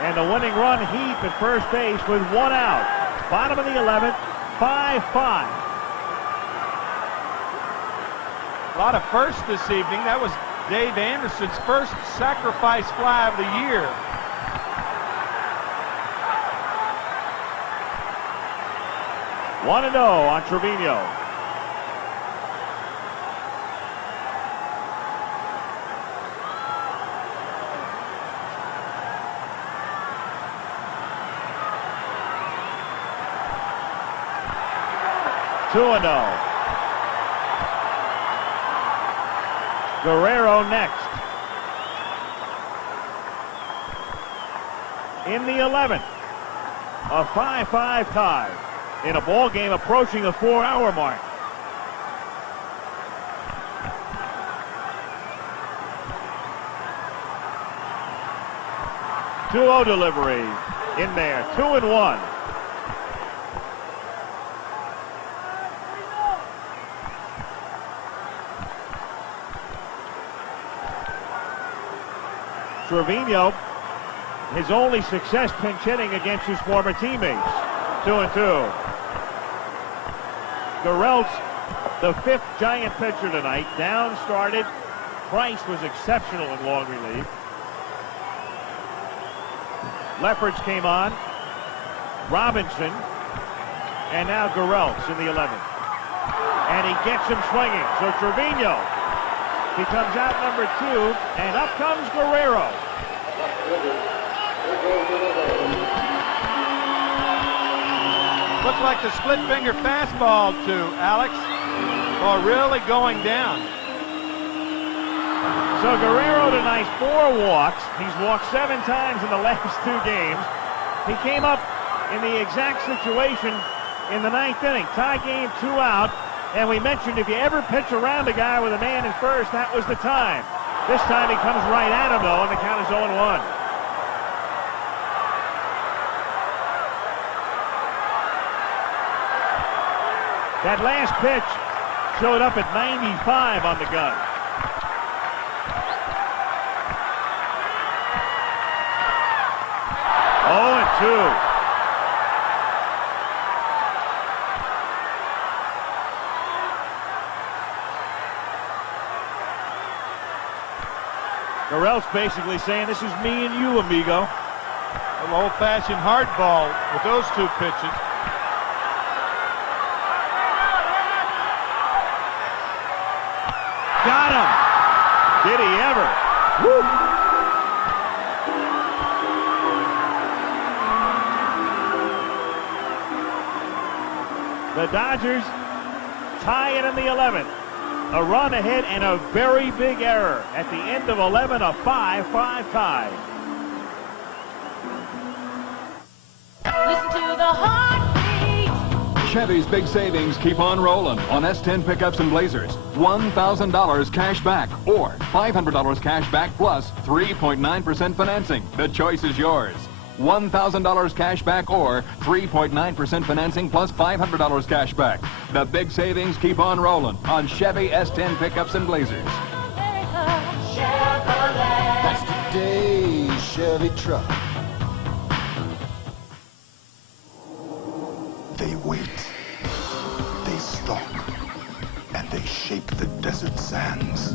And the winning run, Heath at first base with one out. Bottom of the 11th, 5-5. A lot of firsts this evening. That was Dave Anderson's first sacrifice fly of the year. One and 0 on Trevino. Guerrero next. In the 11th, a 5-5 tie in a ball game approaching the 4-hour mark. Two-0 delivery in there, 2-1. Trevino, his only success pinch hitting against his former teammates. 2-2. Gureltz, the 5th Giant pitcher tonight, down started. Price was exceptional in long relief. Lefferts came on. Robinson. And now Gureltz in the 11th. And he gets him swinging. So Trevino, he comes out number 2, and up comes Guerrero. Looks like the split finger fastball to Alex. Oh, really going down. So Guerrero tonight, 4 walks. He's walked 7 times in the last 2 games. He came up in the exact situation in the 9th inning. Tie game, 2 out. And we mentioned if you ever pitch around a guy with a man in first, that was the time. This time he comes right at him, though, and the count is 0-1. That last pitch showed up at 95 on the gun. Oh, and 2. Gureltz basically saying, this is me and you, amigo. An old-fashioned hardball with those 2 pitches. Got him. Did he ever? Woo. The Dodgers tie it in the 11th. A run ahead and a very big error. At the end of 11, a 5-5 tie. Listen to the heartbeat. Chevy's big savings keep on rolling on S10 pickups and Blazers. $1,000 cash back or $500 cash back plus 3.9% financing. The choice is yours. $1,000 cash back or 3.9% financing plus $500 cash back. The big savings keep on rolling on Chevy S10 pickups and Blazers. That's today's Chevy truck. They wait, they stalk, and they shake the desert sands.